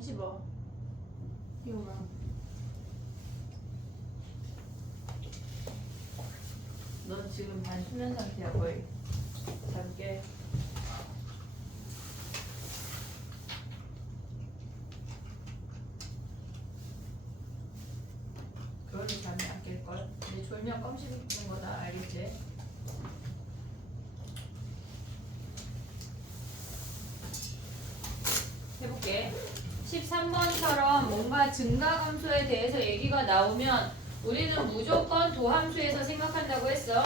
씹어. 이거만. 넌 지금 반수면 상태야 거의. 잡게. 그러니 잠이 안 깰걸. 근데 졸면 껌 씹는 거다 알겠지? 해볼게. 13번처럼 뭔가 증가함수에 대해서 얘기가 나오면 우리는 무조건 도함수에서 생각한다고 했어.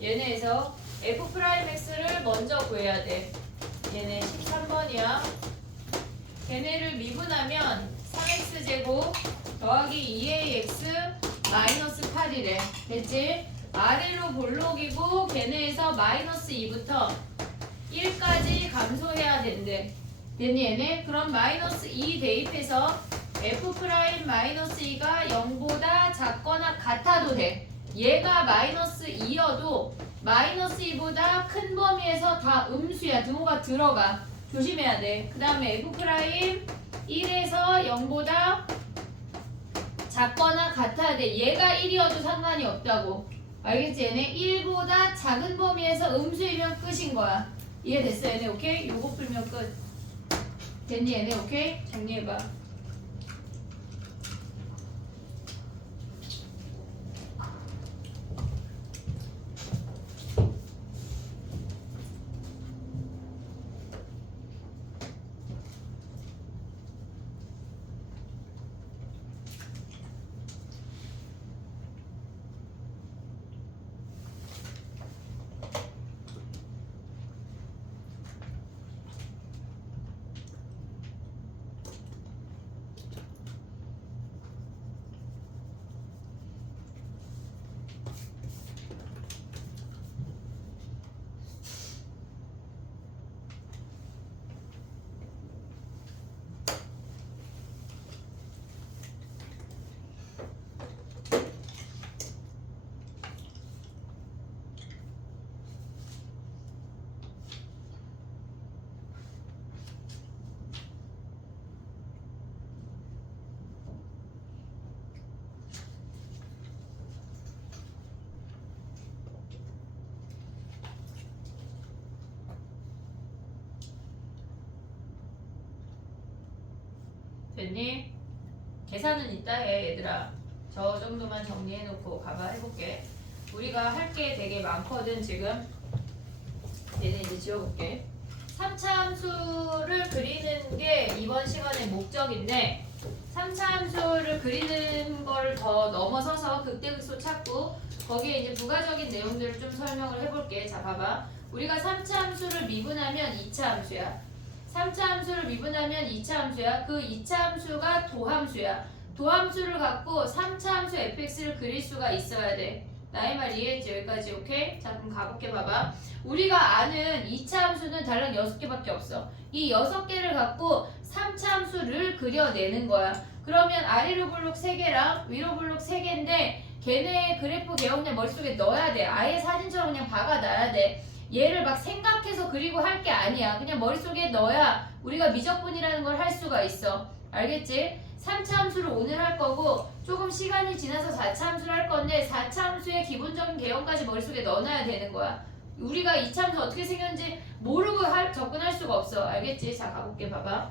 얘네에서 f'x를 먼저 구해야 돼. 얘네 13번이야. 걔네를 미분하면 3x제곱 더하기 2ax 마이너스 8이래. 됐지? 아래로 볼록이고 걔네에서 마이너스 2부터 1까지 감소해야 된대. 됐니 얘네? 그럼 마이너스 2 대입해서 f 프라임 마이너스 2가 0보다 작거나 같아도 돼. 얘가 마이너스 2여도 마이너스 2보다 큰 범위에서 다 음수야. 등호가 들어가. 조심해야 돼. 그 다음에 f 프라임 1에서 0보다 작거나 같아야 돼. 얘가 1이어도 상관이 없다고. 알겠지? 얘네 1보다 작은 범위에서 음수이면 끝인 거야. 이해됐어 얘네? 오케이? 요거 풀면 끝. 됐니 얘네? 오케이? 정리해봐. 됐니? 계산은 이따 해 얘들아. 저 정도만 정리해놓고 가봐 해볼게. 우리가 할 게 되게 많거든 지금. 얘는 이제 지워볼게. 3차 함수를 그리는 게 이번 시간의 목적인데 3차 함수를 그리는 걸 더 넘어서서 극대극소 찾고 거기에 이제 부가적인 내용들을 좀 설명을 해볼게. 자 봐봐. 우리가 3차 함수를 미분하면 2차 함수야. 3차 함수를 미분하면 2차 함수야. 그 2차 함수가 도함수야. 도함수를 갖고 3차 함수 fx를 그릴 수가 있어야 돼. 나의 말 이해했지? 여기까지 오케이? 자 그럼 가볼게. 봐봐. 우리가 아는 2차 함수는 달랑 6개밖에 없어. 이 6개를 갖고 3차 함수를 그려내는 거야. 그러면 아래로 블록 3개랑 위로 블록 3개인데 걔네 그래프 개혁내 머릿속에 넣어야 돼. 아예 사진처럼 그냥 박아놔야 돼. 얘를 막 생각해서 그리고 할 게 아니야. 그냥 머릿속에 넣어야 우리가 미적분이라는 걸 할 수가 있어. 알겠지? 3차 함수를 오늘 할 거고 조금 시간이 지나서 4차 함수를 할 건데 4차 함수의 기본적인 개념까지 머릿속에 넣어놔야 되는 거야. 우리가 2차 함수 어떻게 생겼는지 모르고 접근할 수가 없어. 알겠지? 자 가볼게. 봐봐.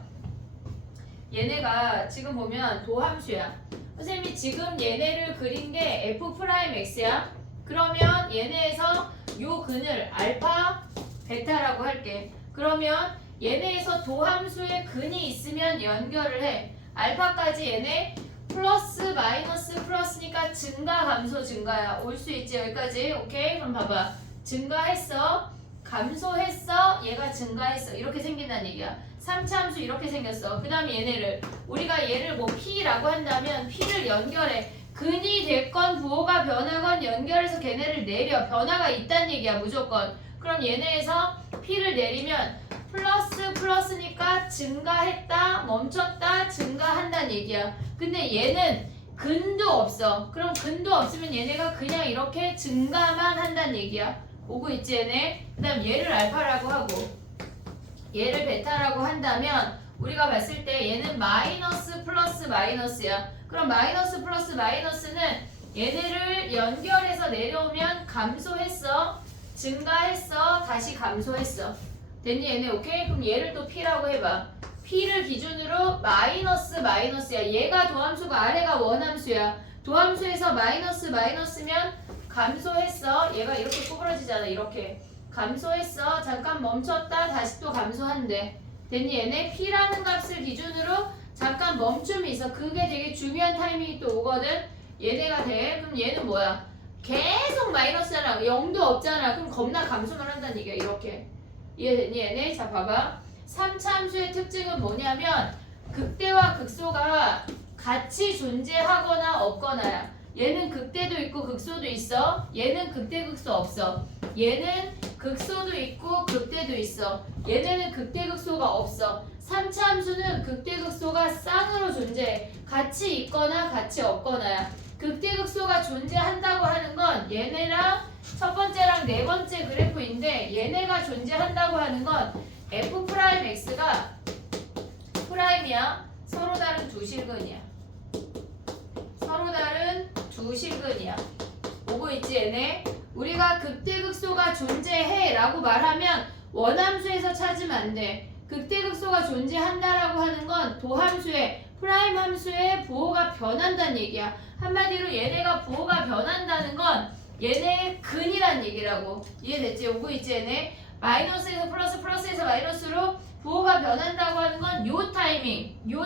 얘네가 지금 보면 도함수야. 선생님이 지금 얘네를 그린 게 f'x야. 그러면 얘네에서 요 근을 알파, 베타라고 할게. 그러면 얘네에서 도함수의 근이 있으면 연결을 해. 알파까지 얘네 플러스 마이너스 플러스니까 증가 감소 증가야. 올 수 있지 여기까지. 오케이? 그럼 봐봐. 증가했어. 감소했어. 얘가 증가했어. 이렇게 생긴다는 얘기야. 3차 함수 이렇게 생겼어. 그 다음에 얘네를 우리가 얘를 뭐 P라고 한다면 P를 연결해. 근이 됐건 부호가 변하건 연결해서 걔네를 내려. 변화가 있다는 얘기야 무조건. 그럼 얘네에서 P를 내리면 플러스 플러스니까 증가했다 멈췄다 증가한다는 얘기야. 근데 얘는 근도 없어. 그럼 근도 없으면 얘네가 그냥 이렇게 증가만 한다는 얘기야. 오고 있지 얘네. 그 다음 얘를 알파라고 하고 얘를 베타라고 한다면 우리가 봤을 때 얘는 마이너스 플러스 마이너스야. 그럼 마이너스 플러스 마이너스는 얘네를 연결해서 내려오면 감소했어 증가했어 다시 감소했어. 됐니 얘네? 오케이? 그럼 얘를 또 P라고 해봐. P를 기준으로 마이너스 마이너스야. 얘가 도함수고 아래가 원함수야. 도함수에서 마이너스 마이너스면 감소했어. 얘가 이렇게 구부러지잖아. 이렇게 감소했어. 잠깐 멈췄다. 다시 또 감소한대. 됐니 얘네? P라는 값을 기준으로 잠깐 멈춤이 있어. 그게 되게 중요한 타이밍이 또 오거든. 얘네가 돼. 그럼 얘는 뭐야? 계속 마이너스잖아. 0도 없잖아. 그럼 겁나 감소만 한다는 얘기야. 이렇게. 이해됐니 얘네? 자 봐봐. 3차 함수의 특징은 뭐냐면 극대와 극소가 같이 존재하거나 없거나야. 얘는 극대도 있고 극소도 있어. 얘는 극대 극소 없어. 얘는 극소도 있고 극대도 있어. 얘네는 극대 극소가 없어. 3차 함수는 극대 극소가 쌍으로 존재해. 같이 있거나 같이 없거나야. 극대 극소가 존재한다고 하는 건 얘네랑 첫 번째랑 네 번째 그래프인데 얘네가 존재한다고 하는 건 F'X가 프라임이야. 서로 다른 두 실근이야. 서로 다른 두 실근이야. 오고 있지 얘네? 우리가 극대극소가 존재해 라고 말하면 원함수에서 찾으면 안 돼. 극대극소가 존재한다라고 하는 건 도함수의 프라임 함수의 부호가 변한다는 얘기야. 한마디로 얘네가 부호가 변한다는 건 얘네의 근이란 얘기라고. 이해됐지? 오고 있지 얘네? 마이너스에서 플러스 플러스에서 마이너스로 부호가 변한다고 하는 건 요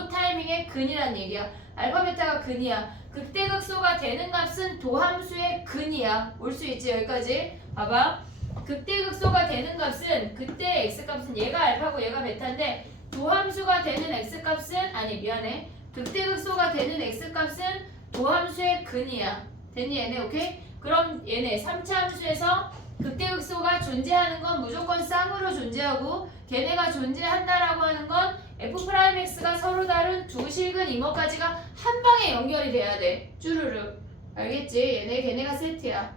타이밍의 근이란 얘기야. 알파 베타가 근이야. 극대극소가 되는 값은 도함수의 근이야. 올 수 있지 여기까지. 봐봐. 극대극소가 되는 값은 그때 x값은 얘가 알파고 얘가 베타인데 도함수가 되는 x값은 아니 미안해. 극대극소가 되는 x값은 도함수의 근이야. 됐니 얘네? 오케이? 그럼 얘네 3차 함수에서 극대극소가 존재하는 건 무조건 쌍으로 존재하고 걔네가 존재한다라고 하는 건 F'X가 서로 다른 두 실근 이모까지가 한 방에 연결이 돼야 돼. 쭈루루. 알겠지? 얘네 걔네가 세트야.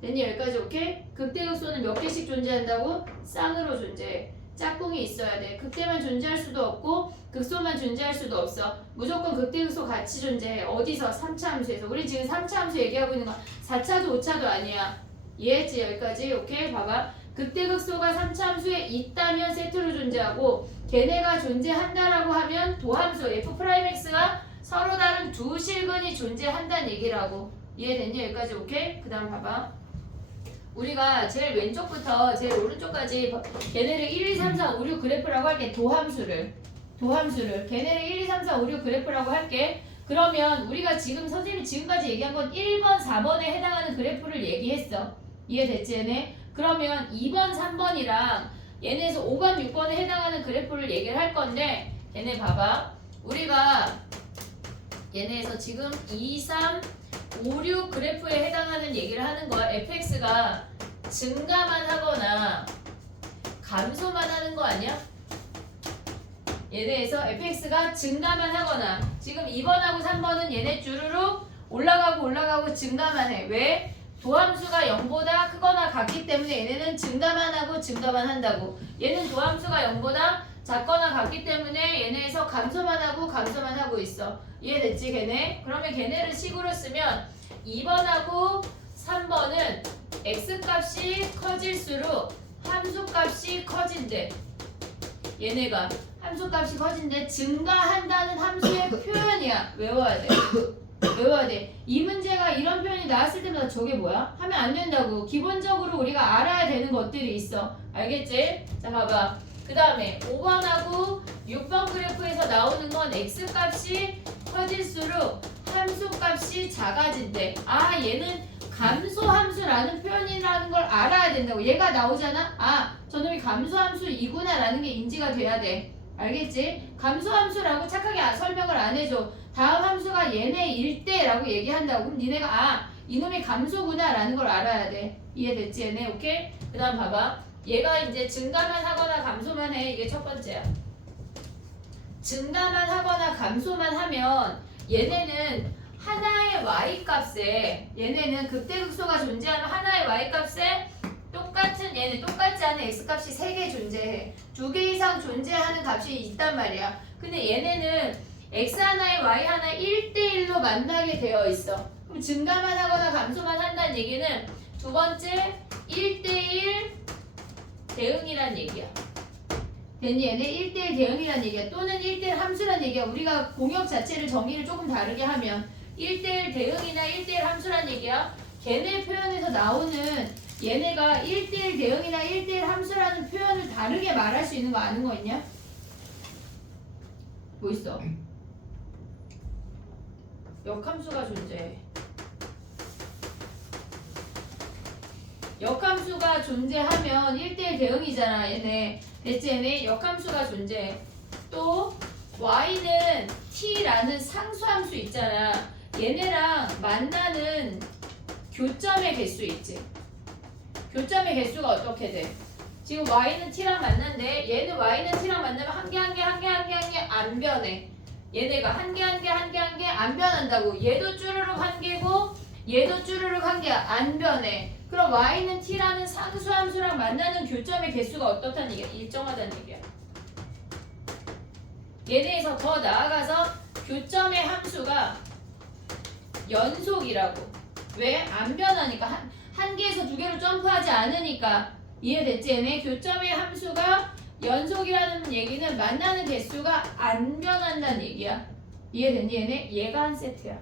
됐니? 여기까지 오케이? 극대극소는 몇 개씩 존재한다고? 쌍으로 존재해. 짝꿍이 있어야 돼. 극대만 존재할 수도 없고 극소만 존재할 수도 없어. 무조건 극대극소 같이 존재해. 어디서? 3차 함수에서. 우리 지금 3차 함수 얘기하고 있는 건 4차도 5차도 아니야. 이해했지? 여기까지. 오케이? 봐봐. 극대극소가 3차 함수에 있다면 세트로 존재하고 걔네가 존재한다라고 하면 도함수 F'X가 서로 다른 두 실근이 존재한다는 얘기라고. 이해됐니? 여기까지. 오케이? 그 다음 봐봐. 우리가 제일 왼쪽부터 제일 오른쪽까지 걔네를 1, 2, 3, 4, 5, 6 그래프라고 할게. 도함수를 걔네를 1, 2, 3, 4, 5, 6 그래프라고 할게. 그러면 우리가 지금 선생님이 지금까지 얘기한 건 1번, 4번에 해당하는 그래프를 얘기했어. 이해됐지 얘네? 그러면 2번, 3번이랑 얘네에서 5번, 6번에 해당하는 그래프를 얘기를 할 건데 얘네 봐봐. 우리가 얘네에서 지금 2, 3, 5, 6 그래프에 해당하는 얘기를 하는 거야. fx가 증가만 하거나 감소만 하는 거 아니야? 얘네에서 fx가 증가만 하거나 지금 2번하고 3번은 얘네 주르륵 올라가고 증가만 해. 왜? 도함수가 0보다 크거나 같기 때문에 얘네는 증가만 하고 증가만 한다고. 얘는 도함수가 0보다 작거나 같기 때문에 얘네에서 감소만 하고 있어. 이해됐지 걔네? 그러면 걔네를 식으로 쓰면 2번하고 3번은 x값이 커질수록 함수값이 커진대. 얘네가 함수값이 커진대. 증가한다는 함수의 표현이야. 외워야 돼. 이 문제가 이런 표현이 나왔을 때마다 저게 뭐야? 하면 안 된다고. 기본적으로 우리가 알아야 되는 것들이 있어. 알겠지? 자 봐봐. 그 다음에 5번하고 6번 그래프에서 나오는 건 x값이 커질수록 함수값이 작아진대. 아, 얘는 감소함수라는 표현이라는 걸 알아야 된다고. 얘가 나오잖아? 아, 저놈이 감소함수이구나 라는 게 인지가 돼야 돼. 알겠지? 감소함수라고 착하게 설명을 안 해줘. 다음 함수가 얘네일 때라고 얘기한다고. 그럼 니네가 아, 이놈이 감소구나 라는 걸 알아야 돼. 이해됐지 얘네? 오케이? 그 다음 봐봐. 얘가 이제 증가만 하거나 감소만 해. 이게 첫 번째야. 증가만 하거나 감소만 하면 얘네는 하나의 y값에, 얘네는 극대극소가 존재하면 하나의 y값에 똑같은, 얘는 똑같지 않은 x값이 3개 존재해. 2개 이상 존재하는 값이 있단 말이야. 근데 얘네는 x 하나에 y 하나 1대1로 만나게 되어 있어. 그럼 증가만 하거나 감소만 한다는 얘기는 두 번째 1대1 대응이란 얘기야. 됐니? 얘네 1대1 대응이란 얘기야. 또는 1대1 함수란 얘기야. 우리가 공역 자체를 정의를 조금 다르게 하면 1대1 대응이나 1대1 함수란 얘기야. 걔네 표현에서 나오는 얘네가 1대1 대응이나 1대1 함수라는 표현을 다르게 말할 수 있는 거 아는 거 있냐? 뭐 있어? 역함수가 존재해. 역함수가 존재하면 1대1 대응이잖아. 얘네. 됐지? 얘네 역함수가 존재해. 또 y는 t라는 상수함수 있잖아. 얘네랑 만나는 교점의 개수 있지. 교점의 개수가 어떻게 돼? 지금 y는 t랑 만난데 얘는 y는 t랑 만나면 한 개 안 변해. 얘네가 한 개 안 변한다고. 얘도 쭈르륵 한 개고 얘도 쭈르륵 한 개 안 변해. 그럼 y는 t라는 상수함수랑 만나는 교점의 개수가 어떻다는 얘기야? 일정하다는 얘기야. 얘네에서 더 나아가서 교점의 함수가 연속이라고. 왜? 안 변하니까. 한 개에서 두 개로 점프하지 않으니까. 이해됐지? 얘네 교점의 함수가 연속이라는 얘기는 만나는 개수가 안 변한다는 얘기야. 이해됐니? 얘네? 얘가 한 세트야.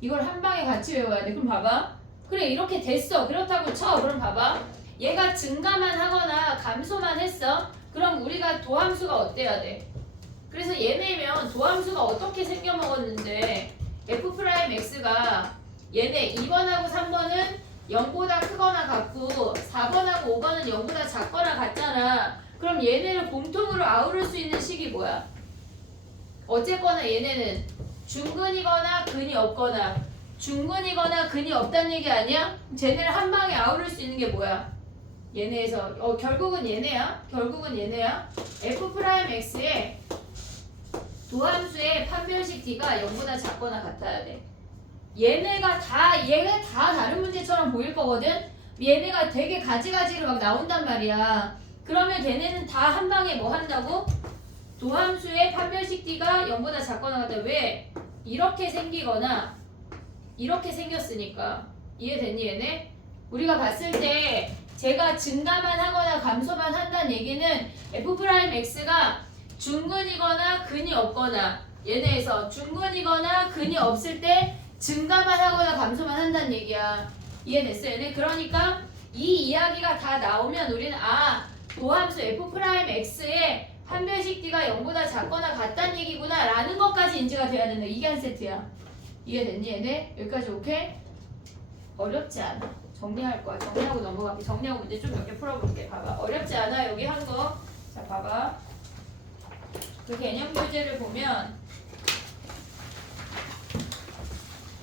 이걸 한 방에 같이 외워야 돼. 그럼 봐봐. 그래, 이렇게 됐어. 그렇다고 쳐. 그럼 봐봐. 얘가 증가만 하거나 감소만 했어. 그럼 우리가 도함수가 어때야 돼? 그래서 얘네면 도함수가 어떻게 생겨먹었는데 f'x가 얘네 2번하고 3번은 0보다 크거나 같고 4번하고 5번은 0보다 작거나 같잖아. 그럼 얘네를 공통으로 아우를 수 있는 식이 뭐야? 어쨌거나 얘네는 중근이거나 근이 없거나 중근이거나 근이 없다는 얘기 아니야? 쟤네를 한 방에 아우를 수 있는 게 뭐야? 얘네에서 결국은 얘네야. 결국은 얘네야. f'x의 도함수의 판별식 d가 0보다 작거나 같아야 돼. 얘가 다 다른 문제처럼 보일 거거든? 얘네가 되게 가지가지로 막 나온단 말이야. 그러면 걔네는 다 한 방에 뭐 한다고? 도함수의 판별식 d가 0보다 작거나 같다. 왜? 이렇게 생기거나 이렇게 생겼으니까. 이해됐니 얘네? 우리가 봤을 때 제가 증가만 하거나 감소만 한다는 얘기는 f'x가 중근이거나 근이 없거나 얘네에서 중근이거나 근이 없을 때 증가만 하거나 감소만 한다는 얘기야. 이해됐어 얘네? 그러니까 이 이야기가 다 나오면 우리는 도함수 f'x의 판별식 d가 0보다 작거나 같다는 얘기구나 라는 것까지 인지가 돼야 된다. 이게 한 세트야. 이해됐니 얘네? 여기까지 오케이? 어렵지 않아. 정리할 거야. 정리하고 넘어갈게. 정리하고 문제 좀 몇 개 풀어볼게. 봐봐. 어렵지 않아 여기 한 거. 자 봐봐. 그 개념 교재를 보면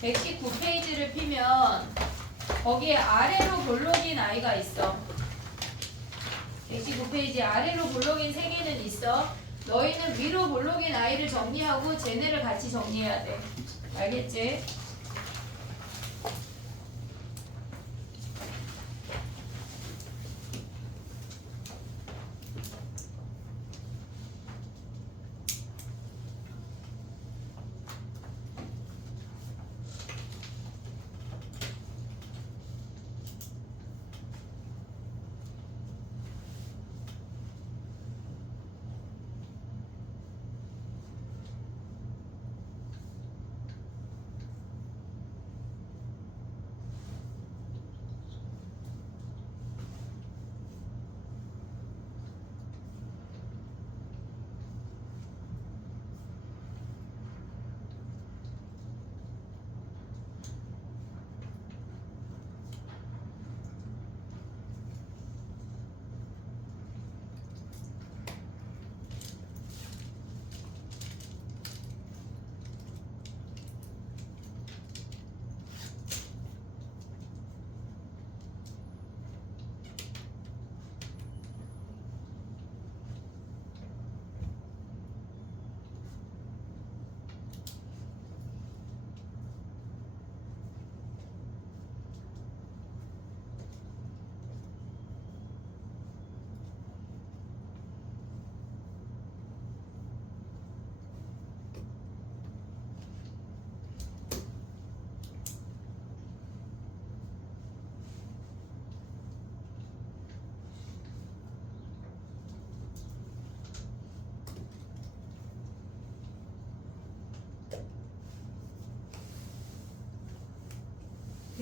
119페이지를 피면 거기에 아래로 볼록인 아이가 있어. 119페이지 아래로 볼록인 3개는 있어. 너희는 위로 볼록인 아이를 정리하고 쟤네를 같이 정리해야 돼. 알겠지?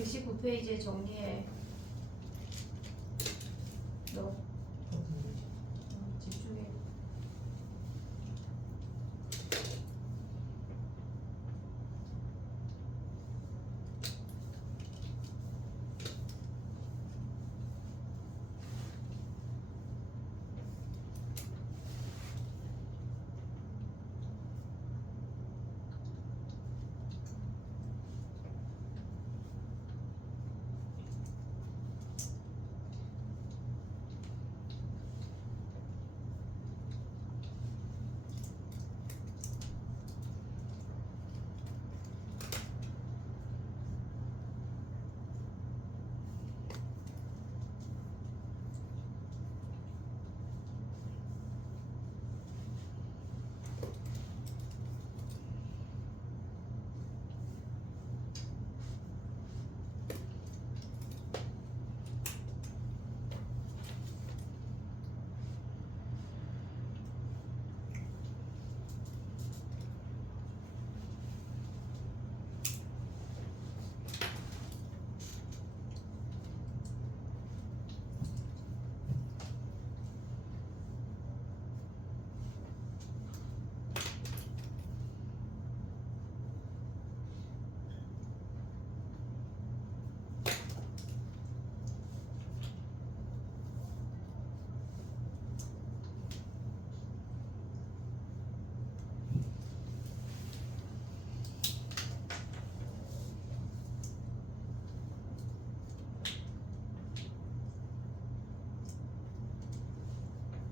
119페이지에 정리해. 너 집중해.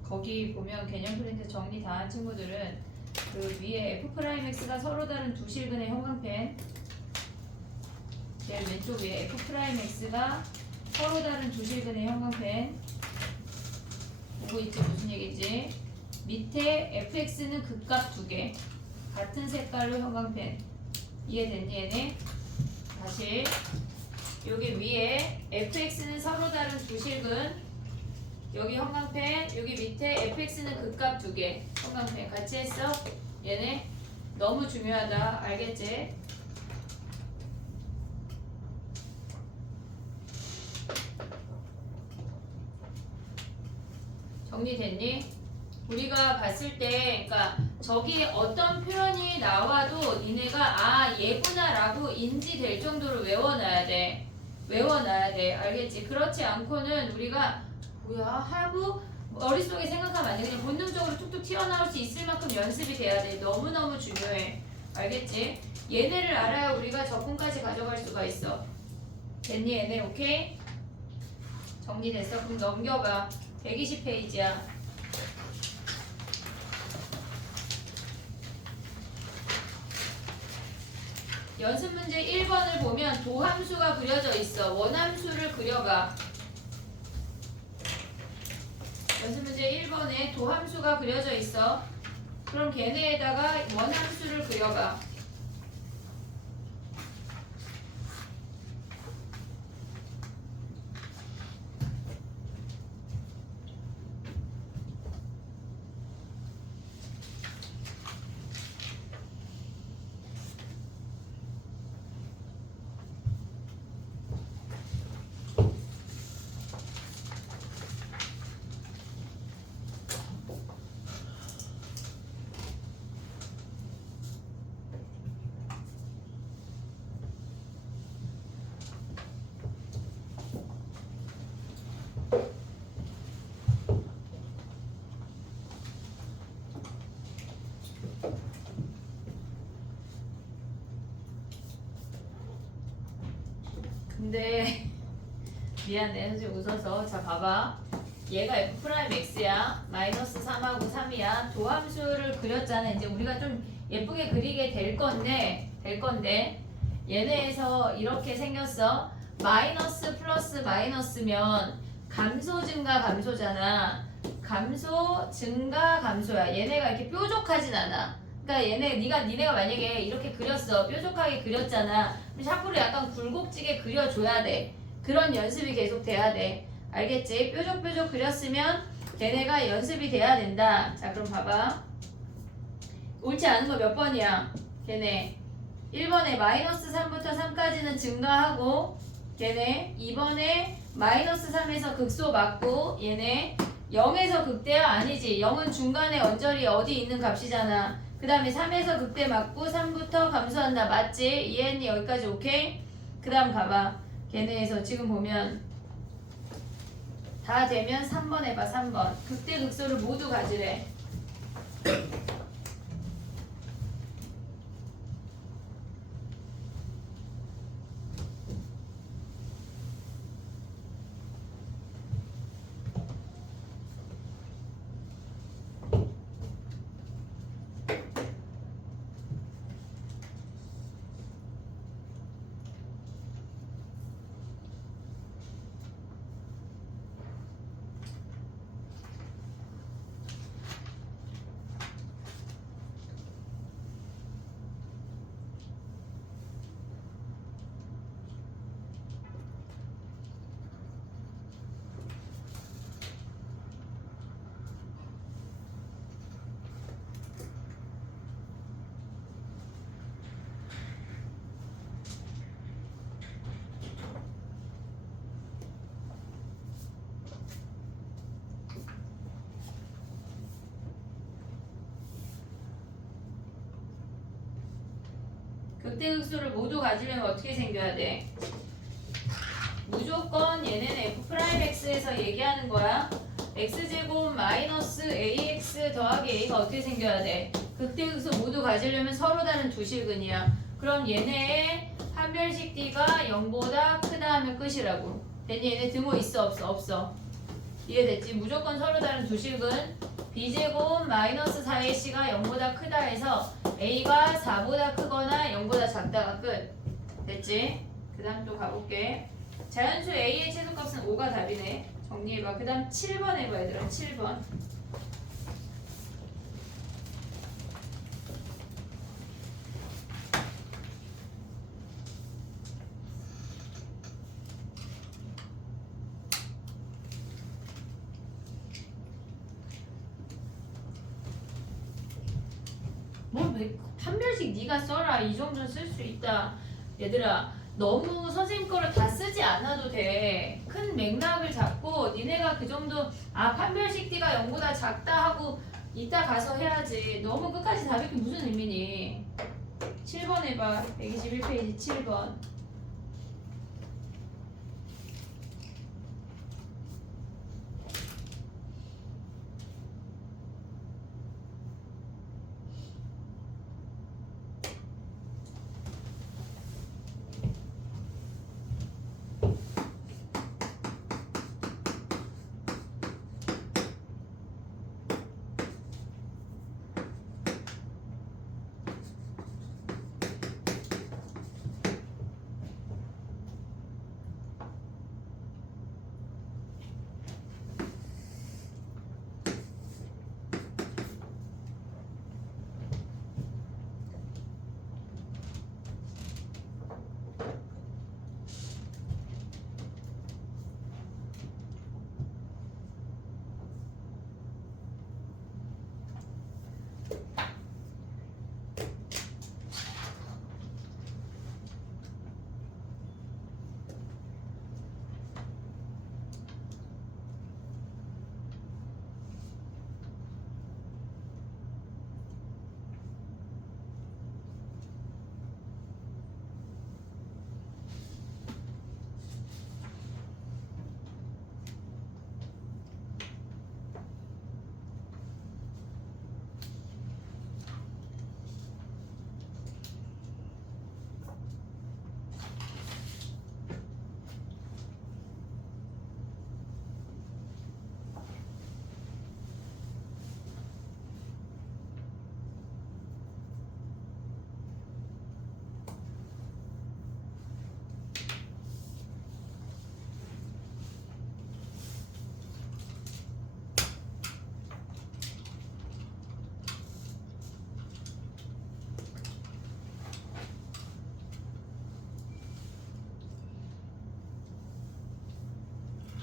거기 보면 개념 프린트 정리 다 한 친구들은 그 위에 F'X가 서로 다른 두 실근의 형광펜, 제일 왼쪽 위에 F'X가 서로 다른 두 실근의 형광펜 보고 있지? 무슨 얘기지? 밑에 fx는 극값 두 개, 같은 색깔로 형광펜. 이해됐니 얘네? 다시 여기 위에 fx는 서로 다른 두 실근, 여기 형광펜, 여기 밑에 fx는 극값 두 개, 형광펜 같이 했어? 얘네 너무 중요하다. 알겠지? 정리됐니? 우리가 봤을 때, 그러니까 저기 어떤 표현이 나와도 니네가 아 얘구나 라고 인지될 정도로 외워놔야 돼. 외워놔야 돼. 알겠지? 그렇지 않고는 우리가 뭐야 하고 머릿속에 생각하면 안 돼. 그냥 본능적으로 툭툭 튀어나올 수 있을 만큼 연습이 돼야 돼. 너무너무 중요해. 알겠지? 얘네를 알아야 우리가 적분까지 가져갈 수가 있어. 됐니 얘네? 오케이? 정리됐어? 그럼 넘겨봐. 120페이지야. 연습 문제 1번을 보면 도함수가 그려져 있어. 원함수를 그려봐. 연습 문제 1번에 도함수가 그려져 있어. 그럼 걔네에다가 원함수를 그려봐. 근데 미안해 선생님 웃어서. 자 봐봐, 얘가 F'X야. 마이너스 3하고 3이야. 도함수를 그렸잖아. 이제 우리가 좀 예쁘게 그리게 될 건데 얘네에서 이렇게 생겼어. 마이너스 플러스 마이너스면 감소 증가 감소잖아. 감소 증가 감소야. 얘네가 이렇게 뾰족하진 않아. 그러니까 니네가 만약에 이렇게 그렸어. 뾰족하게 그렸잖아. 샤프로 약간 굴곡지게 그려줘야 돼. 그런 연습이 계속 돼야 돼. 알겠지? 뾰족뾰족 그렸으면 걔네가 연습이 돼야 된다. 자 그럼 봐봐. 옳지 않은 거 몇 번이야? 걔네 1번에 마이너스 3부터 3까지는 증가하고 걔네 이번에 마이너스 3에서 극소 맞고 얘네 0에서 극대야? 아니지. 0은 중간에 언저리 어디 있는 값이잖아. 그 다음에 3에서 극대 맞고 3부터 감소한다. 맞지? 이해했니? 여기까지 오케이? 그 다음 가봐. 걔네에서 지금 보면 다 되면 3번 해봐. 3번. 극대 극소를 모두 가지래. 극대극소를 모두 가지려면 어떻게 생겨야 돼? 무조건 얘네는 f'x에서 얘기하는 거야. x제곱 마이너스 ax 더하기 a가 어떻게 생겨야 돼? 극대극소 모두 가지려면 서로 다른 두 실근이야. 그럼 얘네의 판별식 d가 0보다 크다 하면 끝이라고. 됐니? 얘네 등호 있어 없어? 없어. 이해됐지? 무조건 서로 다른 두 실근. b제곱 마이너스 4ac가 0보다 크다 해서 a가 4보다 크거나 0보다 작다가 끝. 됐지? 그 다음 또 가볼게. 자연수 a의 최소값은 5가 답이네. 정리해봐. 그 다음 7번 해봐 얘들아. 7번. 판별식 네가 써라. 이 정도는 쓸 수 있다. 얘들아 너무 선생님 거를 다 쓰지 않아도 돼. 큰 맥락을 잡고 니네가 그 정도 판별식 D가 0보다 작다 하고 이따 가서 해야지. 너무 끝까지 다 배기 무슨 의미니. 7번 해봐. 121페이지 7번.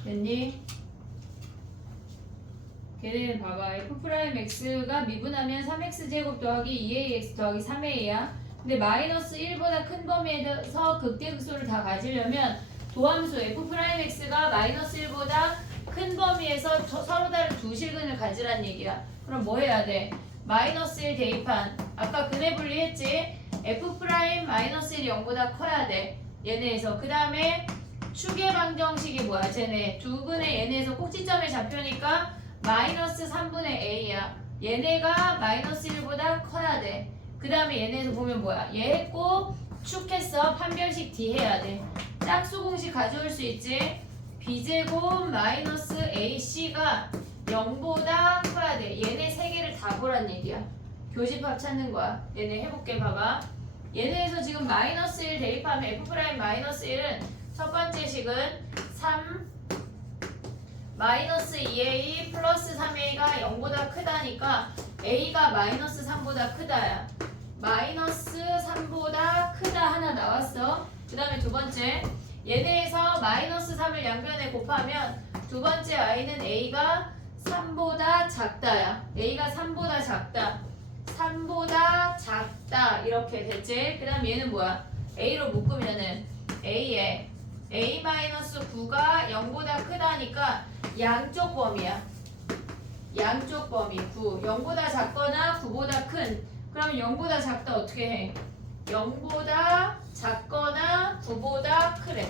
됐니? 걔네는 봐봐. f'x가 미분하면 3x제곱 더하기 2ax 더하기 3a야. 근데 마이너스 1보다 큰 범위에서 극대극소를 다 가지려면 도함수 f'x가 마이너스 1보다 큰 범위에서 서로 다른 두 실근을 가지란 얘기야. 그럼 뭐 해야 돼? 마이너스 1 대입한 아까 근해 분리했지? f 프라임 마이너스 1이 0보다 커야 돼. 얘네에서 그 다음에 축의 방정식이 뭐야? 쟤네 두 근의 얘네에서 꼭지점에 잡혀니까 마이너스 3분의 a야. 얘네가 마이너스 1보다 커야 돼. 그 다음에 얘네에서 보면 뭐야? 얘 했고 축 했어. 판별식 D 해야 돼. 짝수 공식 가져올 수 있지? b제곱 마이너스 ac가 0보다 커야 돼. 얘네 세 개를 다 보란 얘기야. 교집합 찾는 거야. 얘네 해볼게. 봐봐. 얘네에서 지금 마이너스 1 대입하면 f 프라임 마이너스 1은 첫 번째 식은 3 마이너스 2a 플러스 3a가 0보다 크다니까 a가 마이너스 3보다 크다야. 마이너스 3보다 크다 하나 나왔어. 그 다음에 두 번째 얘네에서 마이너스 3을 양변에 곱하면 두 번째 i는 a가 3보다 작다야. a가 3보다 작다. 3보다 작다 이렇게 됐지? 그 다음 얘는 뭐야? a로 묶으면은 a에 a-9가 0보다 크다니까 양쪽 범위야. 양쪽 범위 9 0보다 작거나 9보다 큰. 그러면 0보다 작다 어떻게 해? 0보다 작거나 9보다 크래.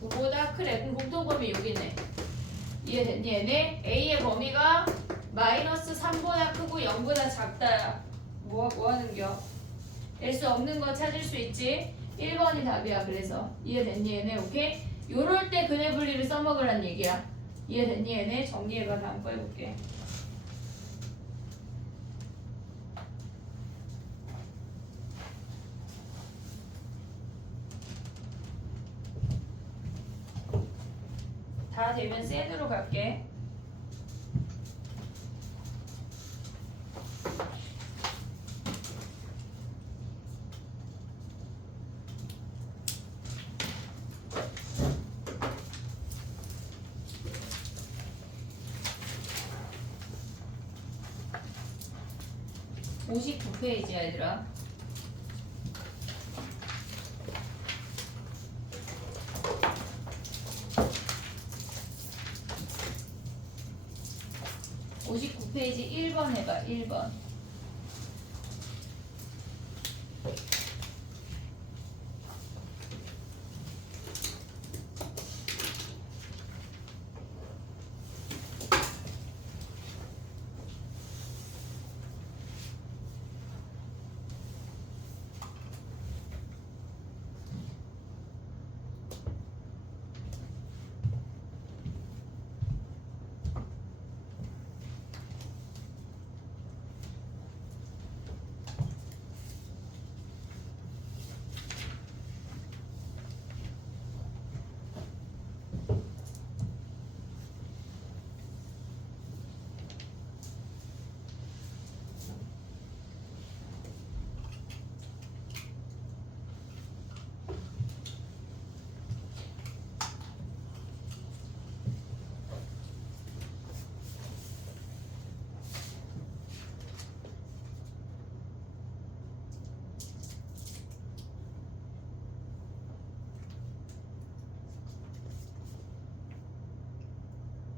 9보다 크래. 그럼 공통범위 여기네. 이해됐니 얘네? a의 범위가 마이너스 3보다 크고 0보다 작다야. 뭐 하는겨? 될 수 없는 거 찾을 수 있지? 1번이 답이야. 그래서 이해됐니 얘네? 오케이? 요럴 때 근해 분리를 써먹으란 얘기야. 이해됐니 얘네? 정리해봐. 다음 거 해볼게. 다 되면 센으로 갈게. (59페이지야) 얘들아. (59페이지) 1번 해봐. 1번.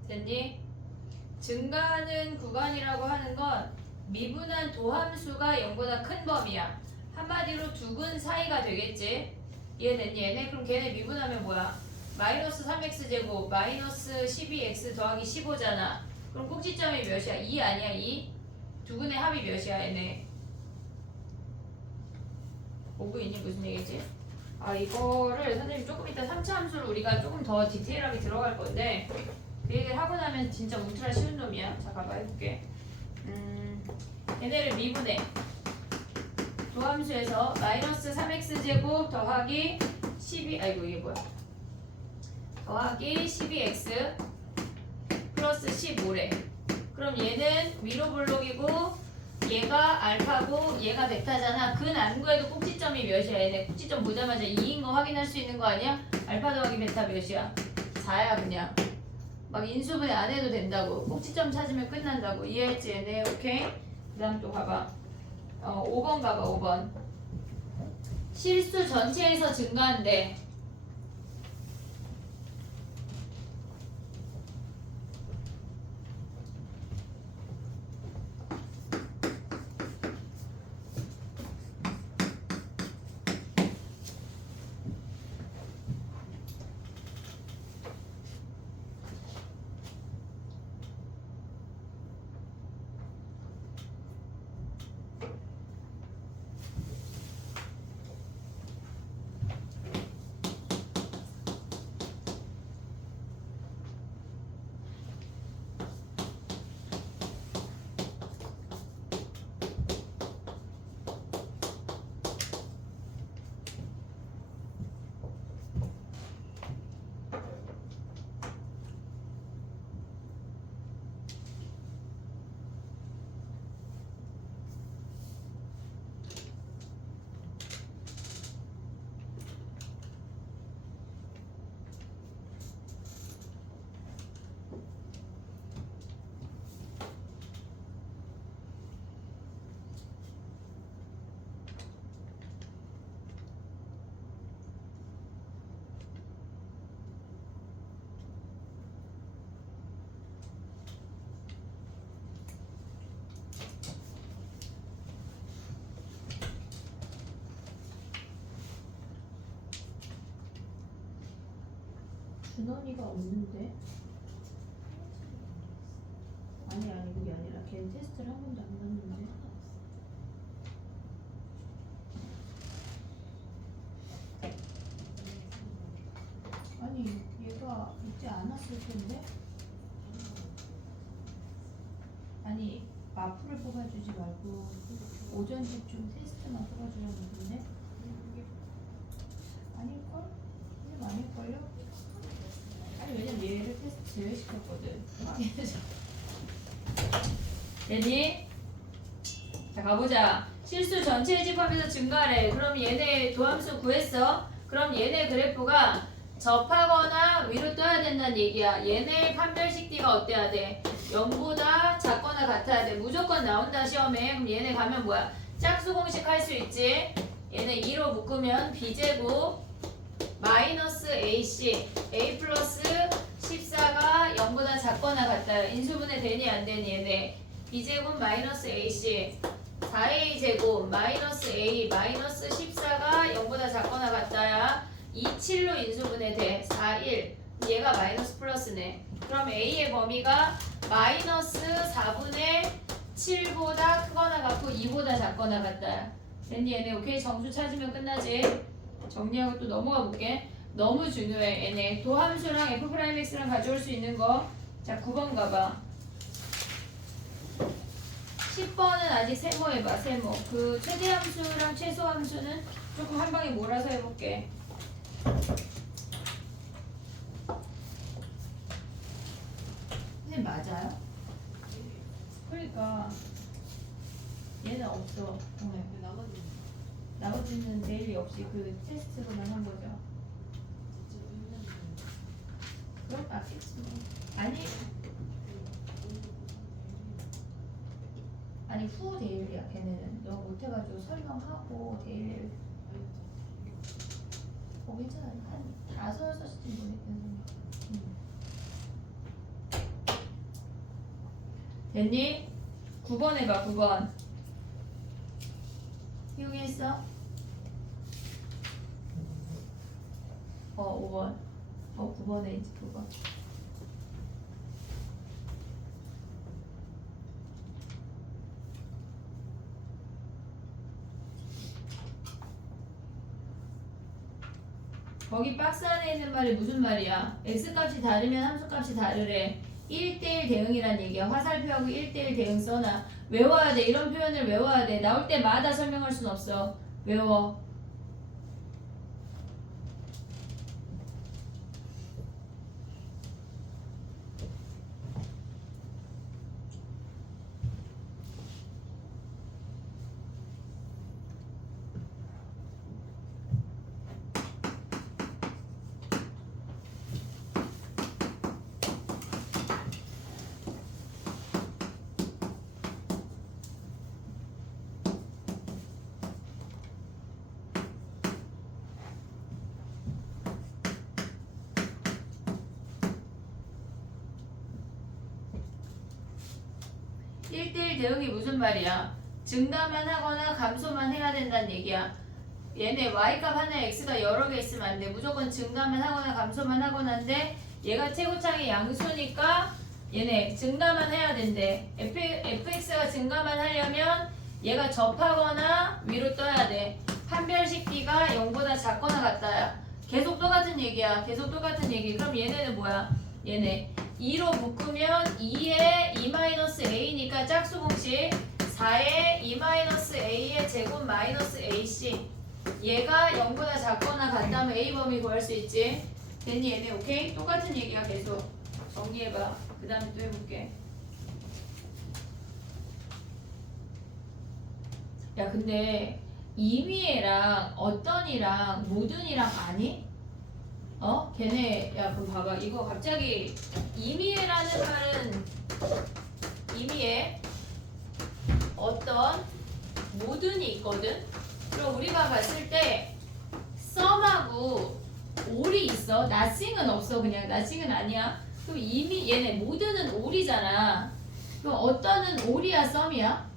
됐니? 증가하는 구간이라고 하는 건 미분한 도함수가 0보다 큰 범위야. 한마디로 두 근 사이가 되겠지? 이해됐니 얘네? 그럼 걔네 미분하면 뭐야? 마이너스 3x 제곱 마이너스 12x 더하기 15잖아. 그럼 꼭지점이 몇이야? 2 아니야? 2? 두 근의 합이 몇이야 얘네? 보고 있니? 무슨 얘기지? 아 이거를 선생님 조금 이따 3차 함수를 우리가 조금 더 디테일하게 들어갈 건데 그 얘기를 하고 나면 진짜 울트라 쉬운 놈이야. 자 봐봐 해볼게. 얘네를 미분해. 도함수에서 마이너스 3x제곱 더하기 12 아이고 이게 뭐야 더하기 12x 플러스 15래. 그럼 얘는 위로 블록이고 얘가 알파고 얘가 베타잖아. 그 난구에도 꼭지점이 몇이야? 얘네 꼭지점 보자마자 2인 거 확인할 수 있는 거 아니야? 알파 더하기 베타 몇이야? 4야 그냥. 막 인수분해 안 해도 된다고. 꼭지점 찾으면 끝난다고. 이해했지 얘네? 오케이? 그 다음 또 봐봐. 5번 가봐. 5번. 실수 전체에서 증가한대. 준원이가 없는데? 아니 그게 아니라 걔는 테스트를 한 번도 안 봤는데. 아니 얘가 있지 않았을 텐데? 아니 마프를 뽑아주지 말고 오전 집중 테스트만 뽑아주라는 건데? 아닐걸? 근데 아닐걸요? 아니 왜냐면 얘를 테스트 제외시켰거든. 됐니? 자 가보자. 실수 전체 집합에서 증가래. 그럼 얘네 도함수 구했어. 그럼 얘네 그래프가 접하거나 위로 떠야 된다는 얘기야. 얘네 판별식 D가 어때야 돼? 0보다 작거나 같아야 돼. 무조건 나온다 시험에. 그럼 얘네 가면 뭐야? 짝수 공식 할 수 있지? 얘네 2로 묶으면 B제곱 마이너스 AC A 플러스 14가 0보다 작거나 같다. 인수분해 되니 안 되니 얘네 B제곱 마이너스 AC 4A 제곱 마이너스 A 마이너스 14가 0보다 작거나 같다야. 27로 인수분해 돼. 4, 1 얘가 마이너스 플러스네. 그럼 A의 범위가 마이너스 4분의 7보다 크거나 같고 2보다 작거나 같다. 됐니 얘네? 오케이. 정수 찾으면 끝나지. 정리하고 또 넘어가 볼게. 너무 중요해 얘네. 도함수랑 F'X랑 가져올 수 있는 거. 자 9번 가봐. 10번은 아직 세모 해봐. 세모. 그 최대함수랑 최소함수는 조금 한 방에 몰아서 해볼게. 선생님 맞아요? 그러니까 얘는 없어. 나머지는 데일리 없이 그 테스트로만 한 거죠. 그럼 맞겠지 뭐. 아니 후 데일리야 걔네는. 너 못해가지고 설명하고 데일리를 괜찮아. 한 5-6시쯤 보냈던 됐니? 9번 해봐. 9번 이용했어? 5번 9번에 이제 9번 거기 박스 안에 있는 말이 무슨 말이야? x값이 다르면 함수값이 다르래. 1대1 대응이란 얘기야. 화살표하고 1대1 대응 써놔. 외워야 돼. 이런 표현을 외워야 돼. 나올 때마다 설명할 순 없어. 외워. 대응이 무슨 말이야? 증가만 하거나 감소만 해야 된다는 얘기야. 얘네 y값 하나에 x가 여러 개 있으면 안 돼. 무조건 증가만 하거나 감소만 하거나인데 얘가 최고창의 양수니까 얘네 증가만 해야 된대. fx가 증가만 하려면 얘가 접하거나 위로 떠야 돼. 판별식 D가 0보다 작거나 같다야. 계속 똑같은 얘기야. 계속 똑같은 얘기. 그럼 얘네는 뭐야? 얘네 2로 묶으면 2에 2-a니까 짝수 공식 4에 2-a의 제곱 마이너스 ac 얘가 0보다 작거나 같다면 a 범위 구할 수 있지. 됐니 얘네? 오케이? 똑같은 얘기야. 계속 정리해봐. 그 다음에 또 해볼게. 야 근데 이미애랑 어떤이랑 모든이랑 아니? 걔네 야 그럼 봐봐. 이거 갑자기 이미애라는 말은 이미애 어떤 모든이 있거든. 그럼 우리가 봤을 때 썸하고 올이 있어. nothing은 없어. 그냥 nothing은 아니야. 그럼 이미 얘네 모든은 올이잖아. 그럼 어떤은 올이야 썸이야?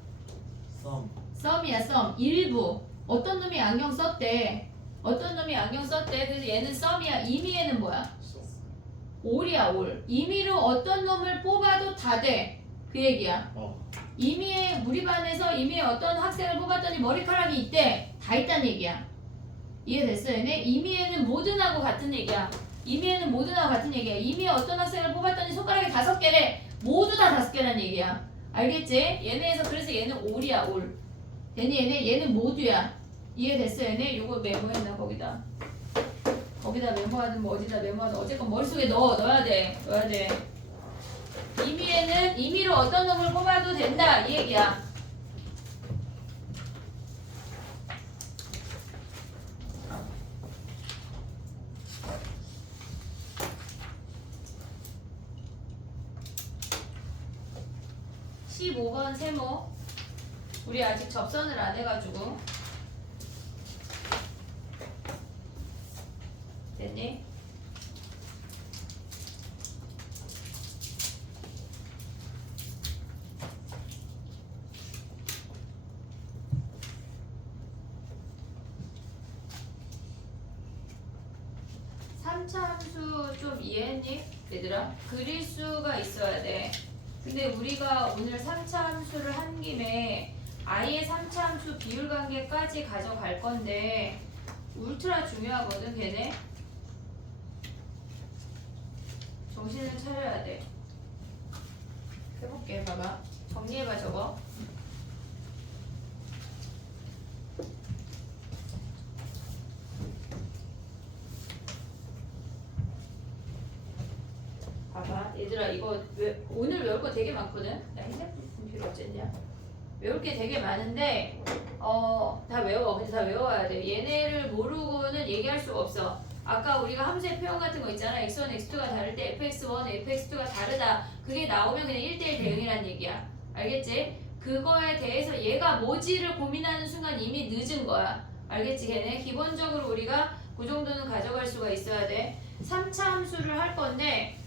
썸이야 썸. 일부 어떤 놈이 안경 썼대. 그래서 얘는 썸이야. 이미애는 뭐야? 올이야 올. 임의로 어떤 놈을 뽑아도 다 돼. 그 얘기야. 임의의 우리 반에서 임의의 어떤 학생을 뽑았더니 머리카락이 있대. 다 있단 얘기야. 이해됐어 얘네? 임의에는 모든하고 같은 얘기야. 임의에는 모든하고 같은 얘기야. 임의의 어떤 학생을 뽑았더니 손가락이 5개래. 모두 다 5개란 얘기야. 알겠지? 얘네에서 그래서 얘는 올이야 올. 얘는 모두야. 이해됐어 얘네? 요거 메모했나 거기다. 거기다 메모하든 뭐 어디다 메모하든 어쨌건 머릿속에 넣어야 돼. 임의에는 임의로 어떤 놈을 뽑아도 된다 이 얘기야. (15번) 세모 우리 아직 접선을 안 해가지고 됐니? 삼차함수 좀 이해했니? 얘들아 그릴 수가 있어야 돼. 근데 우리가 오늘 3차 함수를 한 김에 아예 3차 함수 비율 관계까지 가져갈 건데 울트라 중요하거든 걔네. 정신을 차려야 돼. 해볼게 봐봐. 정리해봐 저거. 봐봐 얘들아 이거 오늘 외울 거 되게 많거든. 나 핸드폰 필요 없겠냐? 외울 게 되게 많은데 다 외워. 근데 다 외워야 돼. 얘네를 모르고는 얘기할 수가 없어. 아까 우리가 함수의 표현 같은 거 있잖아. x1, x2가 다를 때 fx1, fx2가 다르다. 그게 나오면 그냥 1대1 대응이란 얘기야. 알겠지? 그거에 대해서 얘가 뭐지를 고민하는 순간 이미 늦은 거야. 알겠지? 걔네 기본적으로 우리가 그 정도는 가져갈 수가 있어야 돼. 3차 함수를 할 건데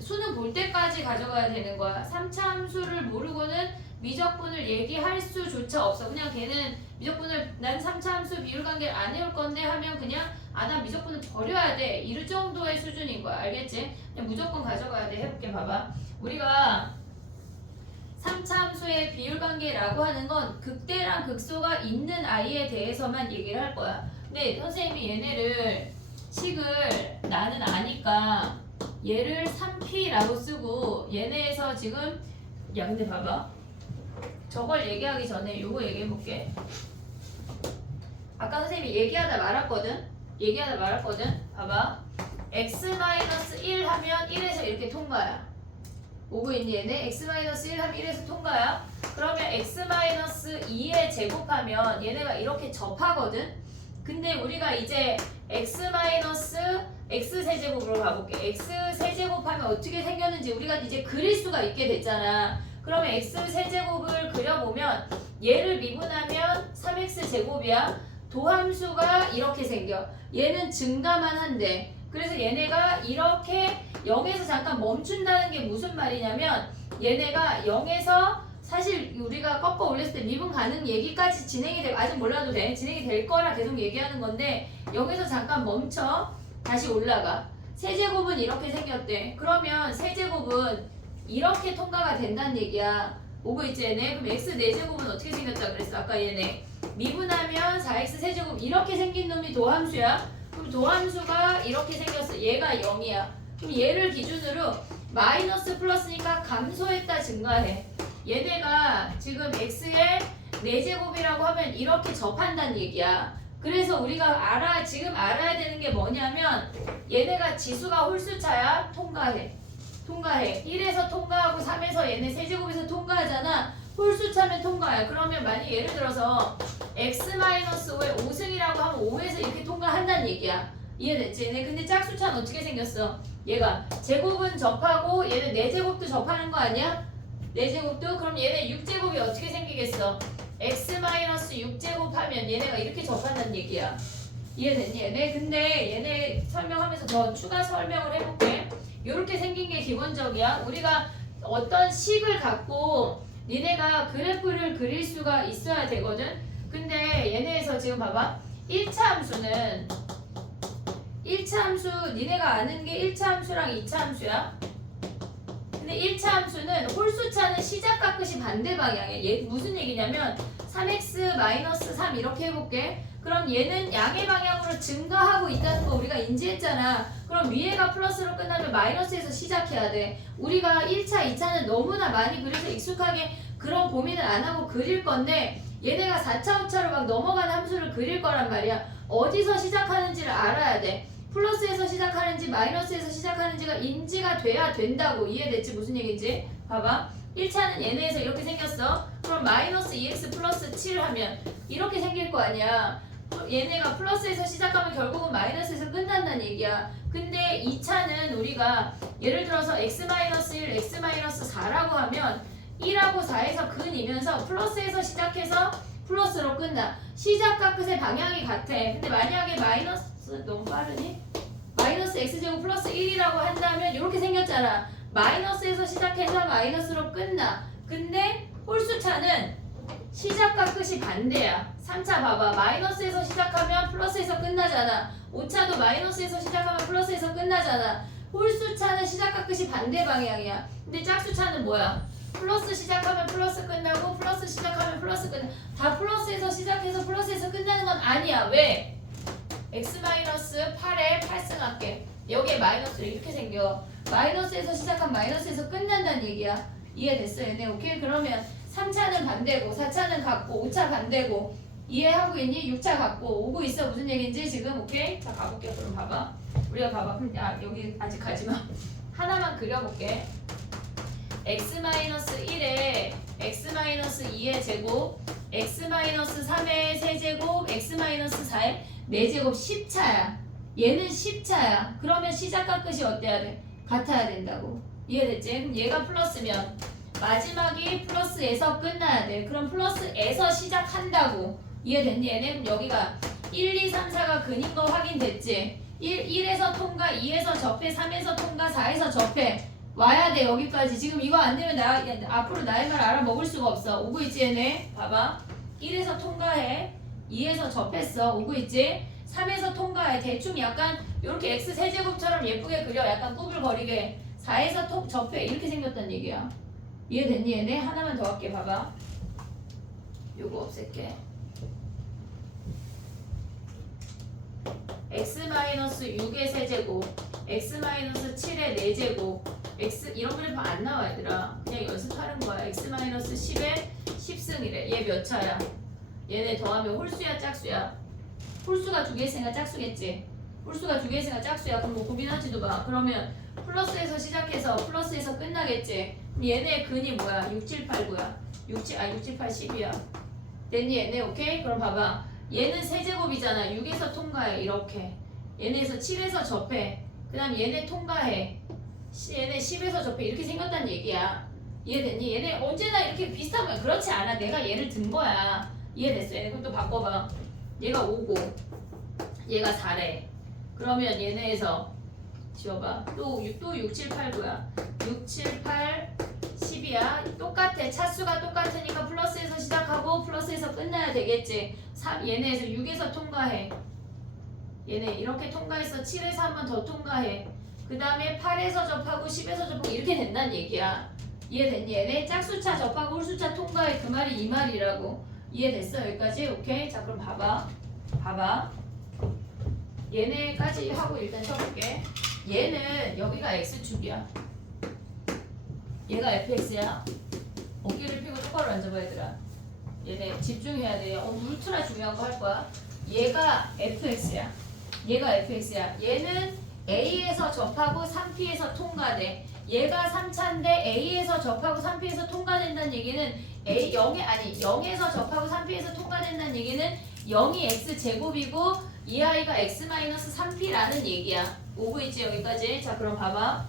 수능 볼 때까지 가져가야 되는 거야. 3차 함수를 모르고는 미적분을 얘기할 수조차 없어. 그냥 걔는 미적분을 난 3차 함수 비율 관계를 안 해올 건데 하면 그냥 나 미적분을 버려야 돼. 이 정도의 수준인 거야. 알겠지? 그냥 무조건 가져가야 돼. 해볼게 봐봐. 우리가 3차 함수의 비율 관계라고 하는 건 극대랑 극소가 있는 아이에 대해서만 얘기를 할 거야. 근데 선생님이 얘네를 식을 나는 아니까 얘를 3p라고 쓰고 얘네에서 지금 근데 봐봐. 저걸 얘기하기 전에 요거 얘기해볼게. 아까 선생님이 얘기하다 말았거든. 봐봐. x-1 하면 1에서 이렇게 통과야. 오고 있니 얘네? x-1 하면 1에서 통과야. 그러면 x-2에 제곱하면 얘네가 이렇게 접하거든. 근데 우리가 이제 x세제곱으로 가볼게. x세제곱하면 어떻게 생겼는지 우리가 이제 그릴 수가 있게 됐잖아. 그러면 x세제곱을 그려보면 얘를 미분하면 3x제곱이야. 도함수가 이렇게 생겨. 얘는 증가만 한데. 그래서 얘네가 이렇게 0에서 잠깐 멈춘다는 게 무슨 말이냐면 얘네가 0에서 사실 우리가 꺾어 올렸을 때 미분 가능 얘기까지 진행이 되고 아직 몰라도 돼. 진행이 될 거라 계속 얘기하는 건데 0에서 잠깐 멈춰. 다시 올라가. 세제곱은 이렇게 생겼대. 그러면 세제곱은 이렇게 통과가 된다는 얘기야. 오고 있지 얘네? 그럼 x 4제곱은 어떻게 생겼다 그랬어? 아까 얘네 미분하면 4x 세제곱 이렇게 생긴 놈이 도함수야. 그럼 도함수가 이렇게 생겼어. 얘가 0이야. 그럼 얘를 기준으로 마이너스 플러스니까 감소했다 증가해. 얘네가 지금 x의 4제곱이라고 하면 이렇게 접한다는 얘기야. 그래서 우리가 지금 알아야 되는 게 뭐냐면 얘네가 지수가 홀수차야. 통과해. 1에서 통과하고 3에서 얘네 세제곱에서 통과하잖아. 홀수차면 통과야. 그러면 만약 예를 들어서 x-5에 5승이라고 하면 5에서 이렇게 통과한다는 얘기야. 이해됐지? 얘네 근데 짝수차는 어떻게 생겼어? 얘가 제곱은 접하고 얘는 4제곱도 접하는 거 아니야? 4제곱도? 그럼 얘네 6제곱이 어떻게 생기겠어? x-6제곱 하면 얘네가 이렇게 접한다는 얘기야. 이해됐니? 얘네 근데 얘네 설명하면서 더 추가 설명을 해볼게. 이렇게 생긴 게 기본적이야. 우리가 어떤 식을 갖고 니네가 그래프를 그릴 수가 있어야 되거든. 근데 얘네에서 지금 봐봐. 1차 함수는 1차 함수 니네가 아는 게 1차 함수랑 2차 함수야. 근데 1차 함수는 홀수차는 시작과 끝이 반대 방향이야. 얘 무슨 얘기냐면 3x-3 이렇게 해볼게. 그럼 얘는 양의 방향으로 증가하고 있다는 거 우리가 인지했잖아. 그럼 위에가 플러스로 끝나면 마이너스에서 시작해야 돼. 우리가 1차, 2차는 너무나 많이 그려서 익숙하게 그런 고민을 안 하고 그릴 건데 얘네가 4차, 5차로 막 넘어가는 함수를 그릴 거란 말이야. 어디서 시작하는지를 알아야 돼. 플러스에서 시작하는지 마이너스에서 시작하는지가 인지가 돼야 된다고. 이해됐지? 무슨 얘기인지? 봐봐. 1차는 얘네에서 이렇게 생겼어. 그럼 마이너스 2x 플러스 7 하면 이렇게 생길 거 아니야. 얘네가 플러스에서 시작하면 결국은 마이너스에서 끝난다는 얘기야. 근데 2차는 우리가 예를 들어서 x-1, x-4라고 하면 1하고 4에서 근이면서 플러스에서 시작해서 플러스로 끝나. 시작과 끝의 방향이 같아. 근데 만약에 마이너스 너무 빠르니? 마이너스 x제곱 플러스 1이라고 한다면 이렇게 생겼잖아. 마이너스에서 시작해서 마이너스로 끝나. 근데 홀수차는 시작과 끝이 반대야. 3차 봐봐. 마이너스에서 시작하면 플러스에서 끝나잖아. 5차도 마이너스에서 시작하면 플러스에서 끝나잖아. 홀수차는 시작과 끝이 반대 방향이야. 근데 짝수차는 뭐야? 플러스 시작하면 플러스 끝나고 플러스 시작하면 플러스 끝나. 다 플러스에서 시작해서 플러스에서 끝나는 건 아니야. 왜? x-8에 8승할게. 여기에 마이너스 이렇게 생겨. 마이너스에서 시작한 마이너스에서 끝난다는 얘기야. 이해됐어 얘네? 오케이? 그러면 3차는 반대고 4차는 같고 5차 반대고 이해하고 있니? 6차 같고 오고 있어. 무슨 얘기인지 지금. 오케이? 자 가볼게. 그럼 봐봐. 우리가 봐봐. 여기 아직 가지마. 하나만 그려볼게. x-1에 x-2의 제곱 x-3의 세제곱 x-4의 4제곱 10차야. 얘는 10차야. 그러면 시작과 끝이 어때야 돼? 같아야 된다고. 이해됐지? 그럼 얘가 플러스면 마지막이 플러스에서 끝나야 돼. 그럼 플러스에서 시작한다고. 이해됐니 얘네? 그럼 여기가 1, 2, 3, 4가 근인 거 확인됐지? 1에서 통과, 2에서 접해, 3에서 통과, 4에서 접해. 와야 돼 여기까지. 지금 이거 안 되면 앞으로 나의 말 알아먹을 수가 없어. 오고 있지 얘네? 봐봐. 1에서 통과해. 2에서 접했어. 오고 있지? 3에서 통과해. 대충 약간 이렇게 x 세제곱처럼 예쁘게 그려. 약간 꾸불거리게. 4에서 접해. 이렇게 생겼단 얘기야. 이해됐니 얘네? 하나만 더 할게. 봐봐. 요거 없앨게. x-6의 세제곱 x-7의 4제곱 x 이런 그래프 안 나와 얘들아. 그냥 연습하는 거야. x-10의 10승이래. 얘 몇 차야? 얘네 더하면 홀수야 짝수야? 홀수가 2개 있으니까 짝수겠지. 홀수가 2개 있으니까 짝수야. 그럼 뭐 고민하지도 마. 그러면 플러스에서 시작해서 플러스에서 끝나겠지. 그럼 얘네 근이 뭐야? 6, 7, 8, 9야. 6, 7, 8, 10이야. 됐니 얘네? 오케이? 그럼 봐봐. 얘는 세제곱이잖아. 6에서 통과해. 이렇게. 얘네에서 7에서 접해. 그 다음 얘네 통과해. 얘네 10에서 접해. 이렇게 생겼다는 얘기야. 이해됐니? 얘네 언제나 이렇게 비슷한 거야. 그렇지 않아. 내가 얘를 든 거야. 이해됐어? 얘네 그럼 또 바꿔봐. 얘가 5고 얘가 4래. 그러면 얘네에서 지워봐. 또 6, 7, 8, 9야. 6, 7, 8, 10이야. 똑같아. 차수가 똑같으니까 플러스에서 시작하고 플러스에서 끝나야 되겠지. 3, 얘네에서 6에서 통과해. 얘네 이렇게 통과해서 7에서 한 번 더 통과해. 그 다음에 8에서 접하고 10에서 접하고 이렇게 된다는 얘기야. 이해됐니? 얘네 짝수차 접하고 홀수차 통과해. 그 말이 이 말이라고. 이해됐어? 여기까지? 오케이? 자 그럼 봐봐. 얘네까지 하고 일단 쳐볼게. 얘는 여기가 x축이야. 얘가 fx야. 어깨를 펴고 똑바로 앉아봐 얘들아. 얘네 집중해야 돼. 울트라 중요한 거 할 거야. 얘가 fx야. 얘는 a에서 접하고 3p에서 통과돼. 얘가 3차인데 a에서 접하고 3p에서 통과된다는 얘기는 0에서 접하고 3p에서 통과된다는 얘기는 0이 x제곱이고 이 아이가 x-3p라는 얘기야. 오고 있지 여기까지? 자 그럼 봐봐.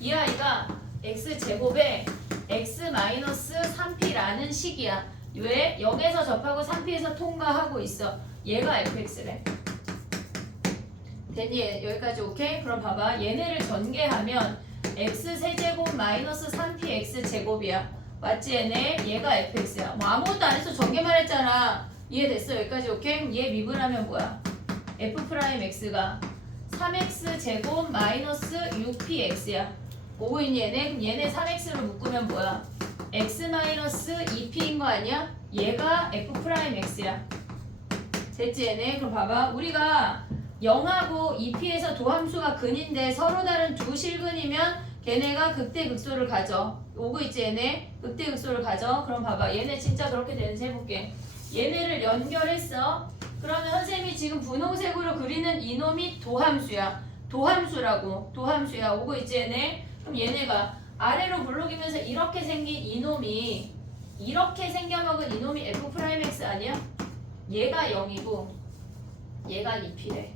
이 아이가 x제곱에 x-3p라는 식이야. 왜? 0에서 접하고 3p에서 통과하고 있어. 얘가 fx래. 됐니? 여기까지 오케이? 그럼 봐봐. 얘네를 전개하면 x세제곱 마이너스 3p x제곱이야. 맞지 얘네? 얘가 fx야. 뭐 아무것도 안 해서 전개만 했잖아. 이해됐어? 여기까지 오케이? 얘 미분하면 뭐야? f 프라임 x가 3x 제곱 마이너스 6px야. 오고 있니 얘네? 그럼 얘네 3x로 묶으면 뭐야? x 마이너스 2p인 거 아니야? 얘가 f 프라임 x야. 됐지 얘네? 그럼 봐봐. 우리가 0하고 2p에서 도함수가 근인데 서로 다른 두 실근이면 걔네가 극대극소를 가져. 오고 있지 얘네? 극대극소를 가져. 그럼 봐봐. 얘네 진짜 그렇게 되는지 해볼게. 얘네를 연결했어. 그러면 선생님이 지금 분홍색으로 그리는 이놈이 도함수야. 도함수라고. 도함수야. 오고 있지 얘네? 그럼 얘네가 아래로 블록이면서 이렇게 생긴 이놈이 이렇게 생겨먹은 이놈이 F'X 아니야? 얘가 0이고 얘가 2P래.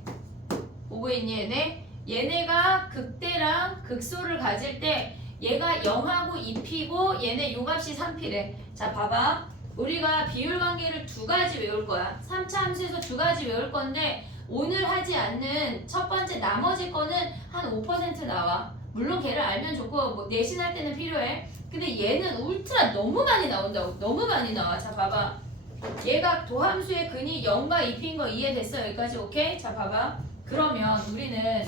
오고 있니 얘네? 얘네가 극대랑 극소를 가질 때 얘가 0하고 2P고 얘네 요 값이 3P래. 자 봐봐. 우리가 비율 관계를 두 가지 외울 거야. 3차 함수에서 두 가지 외울 건데 오늘 하지 않는 첫 번째 나머지 거는 한 5% 나와. 물론 걔를 알면 좋고 뭐 내신할 때는 필요해. 근데 얘는 울트라 너무 많이 나온다고. 너무 많이 나와. 자 봐봐. 얘가 도함수의 근이 0과 2p인 거 이해됐어? 여기까지 오케이? 자 봐봐. 그러면 우리는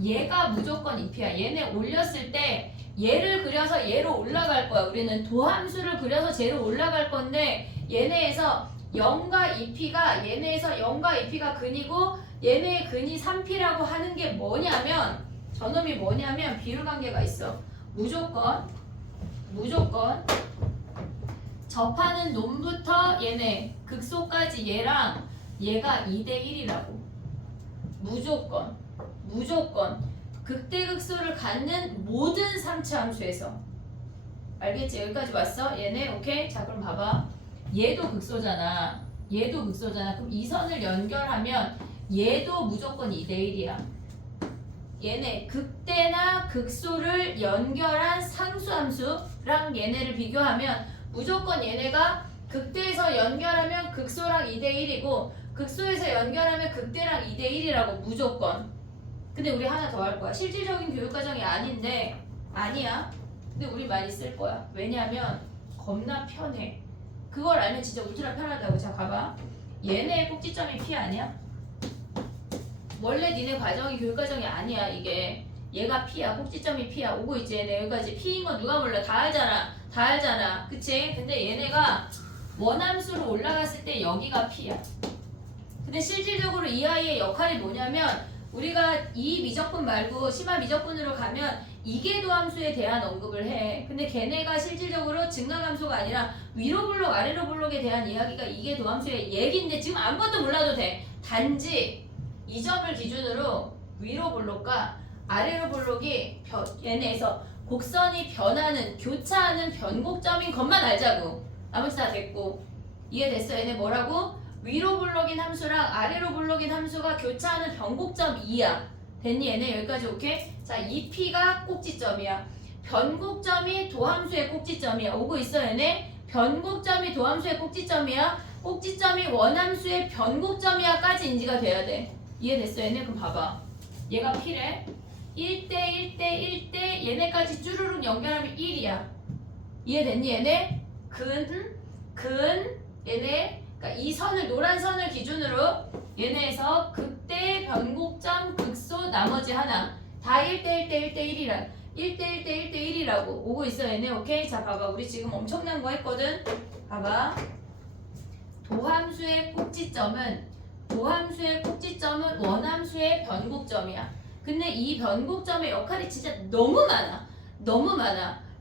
얘가 무조건 2p야. 얘네 올렸을 때 얘를 그려서 얘로 올라갈 거야. 우리는 도함수를 그려서 쟤로 올라갈 건데 얘네에서 0과 2p가 얘네에서 0과 2p가 근이고 얘네의 근이 3p라고 하는 게 뭐냐면 저놈이 뭐냐면 비율관계가 있어. 무조건 접하는 놈부터 얘네 극소까지 얘랑 얘가 2대1이라고. 무조건 극대극소를 갖는 모든 3차 함수에서. 알겠지? 여기까지 왔어? 얘네 오케이? 자 그럼 봐봐. 얘도 극소잖아. 그럼 이 선을 연결하면 얘도 무조건 2대1이야. 얘네 극대나 극소를 연결한 상수함수랑 얘네를 비교하면 무조건 얘네가 극대에서 연결하면 극소랑 2대1이고 극소에서 연결하면 극대랑 2대1이라고. 무조건. 근데 우리 하나 더 할 거야. 실질적인 교육과정이 아니야. 근데 우리 많이 쓸 거야. 왜냐면 겁나 편해. 그걸 알면 진짜 울트라 편하다고. 자 봐봐. 얘네의 꼭지점이 P 아니야? 원래 니네 과정이 교육과정이 아니야. 이게 얘가 P야. 꼭지점이 P야. 오고 있지 얘네. 여기까지 P인 건 누가 몰라. 다 알잖아. 그치? 근데 얘네가 원함수로 올라갔을 때 여기가 P야. 근데 실질적으로 이 아이의 역할이 뭐냐면 우리가 이 미적분 말고 심화 미적분으로 가면 이계도함수에 대한 언급을 해. 근데 걔네가 실질적으로 증가함수가 아니라 위로 블록 아래로 블록에 대한 이야기가 이계도함수의 얘기인데 지금 아무것도 몰라도 돼. 단지 이 점을 기준으로 위로 블록과 아래로 블록이 얘네에서 곡선이 변하는 교차하는 변곡점인 것만 알자고. 나머지 다 됐고. 이해됐어? 얘네 뭐라고? 위로 블록인 함수랑 아래로 블록인 함수가 교차하는 변곡점 2야. 됐니 얘네? 여기까지 오케이? 자 2p가 꼭지점이야. 변곡점이 도함수의 꼭지점이야. 오고 있어 얘네? 변곡점이 도함수의 꼭지점이야. 꼭지점이 원함수의 변곡점이야 까지 인지가 돼야 돼. 이해됐어 얘네? 그럼 봐봐. 얘가 p래. 1대 얘네까지 쭈루룩 연결하면 1이야. 이해됐니 얘네? 근 얘네 그러니까 이 선을 노란 선을 기준으로 얘네에서 극대, 변곡점, 극소, 나머지 하나 다 1대1이라고 오고 있어 얘네. 오케이? 자 봐봐. 우리 지금 엄청난 거 했거든. 봐봐. 도함수의 꼭지점은 원함수의 변곡점이야. 근데 이 변곡점의 역할이 진짜 너무 많아.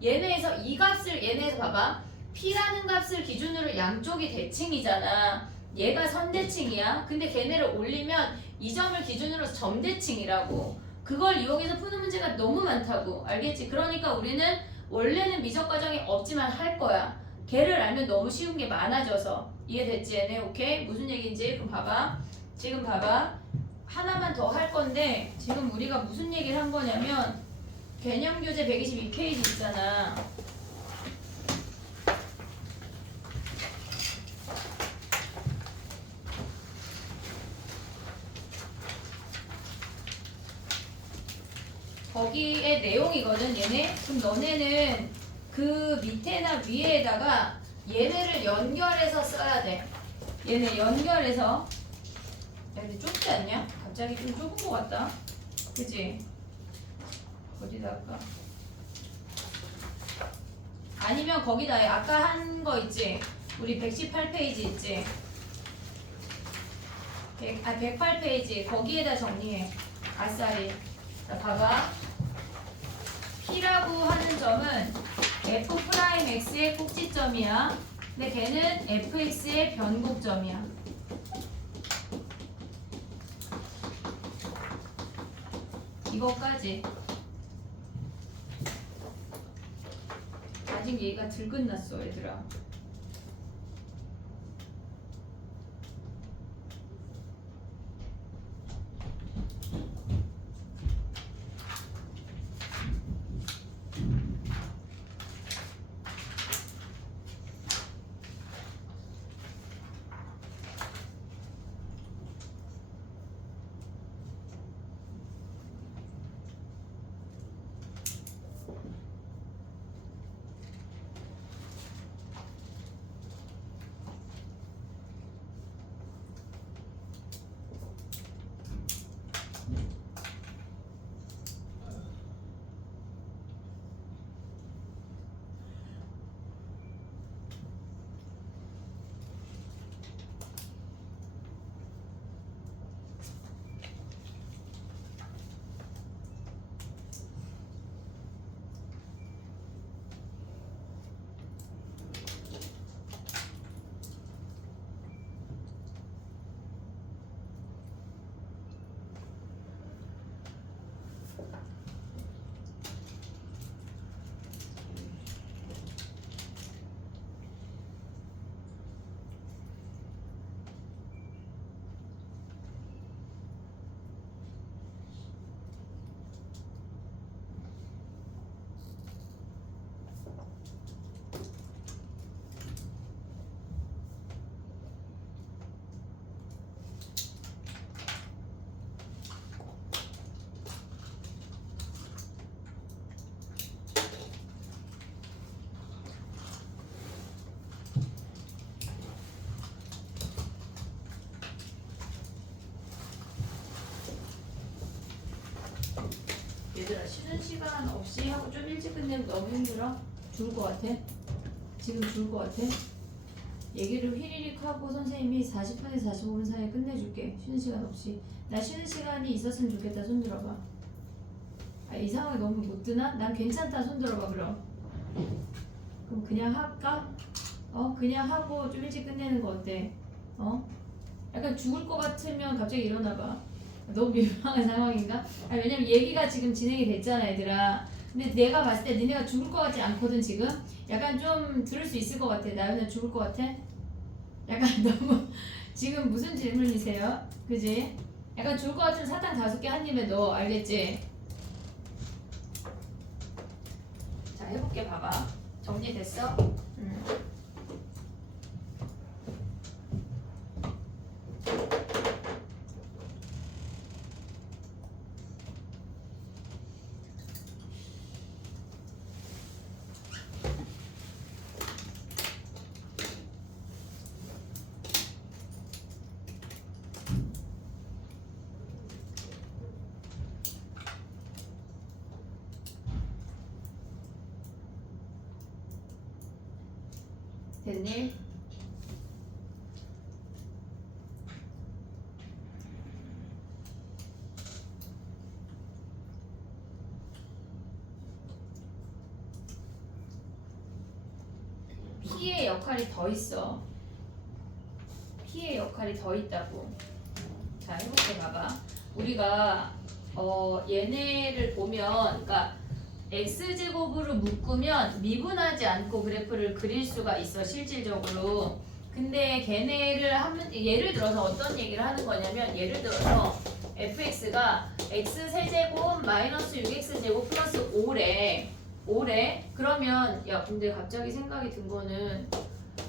얘네에서 이 값을 얘네에서 봐봐. P라는 값을 기준으로 양쪽이 대칭이잖아. 얘가 선대칭이야. 근데 걔네를 올리면 이 점을 기준으로 점대칭이라고. 그걸 이용해서 푸는 문제가 너무 많다고. 알겠지? 그러니까 우리는 원래는 미적 과정이 없지만 할 거야. 걔를 알면 너무 쉬운 게 많아져서. 이해됐지 얘네? 오케이? 무슨 얘기인지 그럼 봐봐. 지금 봐봐. 하나만 더 할 건데 지금 우리가 무슨 얘기를 한 거냐면 개념교재 122페이지 있잖아. 거기에 내용이거든 얘네. 그럼 너네는 그 밑에나 위에다가 얘네를 연결해서 써야 돼. 얘네 연결해서. 야 근데 좁지 않냐? 갑자기 좀 좁은 것 같다. 그치? 어디다 할까? 아니면 거기다 해. 아까 한 거 있지? 우리 118페이지 있지? 108페이지 거기에다 정리해. 아싸리. 자, 봐봐. P라고 하는 점은 F'X의 꼭지점이야. 근데 걔는 Fx의 변곡점이야. 이거까지. 아직 얘가 덜 끝났어, 얘들아. 얘들아, 쉬는 시간 없이 하고 좀 일찍 끝내면 너무 힘들어? 죽을 것 같아? 지금 죽을 것 같아? 얘기를 휘리릭 하고 선생님이 40분에서 45분 사이에 끝내줄게. 쉬는 시간 없이. 나 쉬는 시간이 있었으면 좋겠다. 손 들어봐. 아, 이 상황이 너무 못 드나? 난 괜찮다. 손 들어봐. 그럼 그냥 할까? 그냥 하고 좀 일찍 끝내는 거 어때? 약간 죽을 것 같으면 갑자기 일어나봐. 너무 민망한 상황인가? 왜냐면 얘기가 지금 진행이 됐잖아, 얘들아. 근데 내가 봤을 때 니네가 죽을 것 같지 않거든, 지금? 약간 좀 들을 수 있을 것 같아. 나연아 죽을 것 같아? 약간 너무 지금 무슨 질문이세요? 그지? 약간 죽을 것 같은 사탕 5개 한 입에 넣어. 알겠지? 자, 해볼게. 봐봐. 정리됐어? 됐니? P의 역할이 더 있어. P의 역할이 더 있다고. 자, 해볼게. 봐봐. 우리가 얘네를 보면, 그러니까 x제곱으로 묶으면 미분하지 않고 그래프를 그릴 수가 있어, 실질적으로. 근데 걔네를 하면, 예를 들어서 어떤 얘기를 하는 거냐면, 예를 들어서 fx가 x세제곱 마이너스 6x제곱 플러스 5래. 그러면 야, 근데 갑자기 생각이 든 거는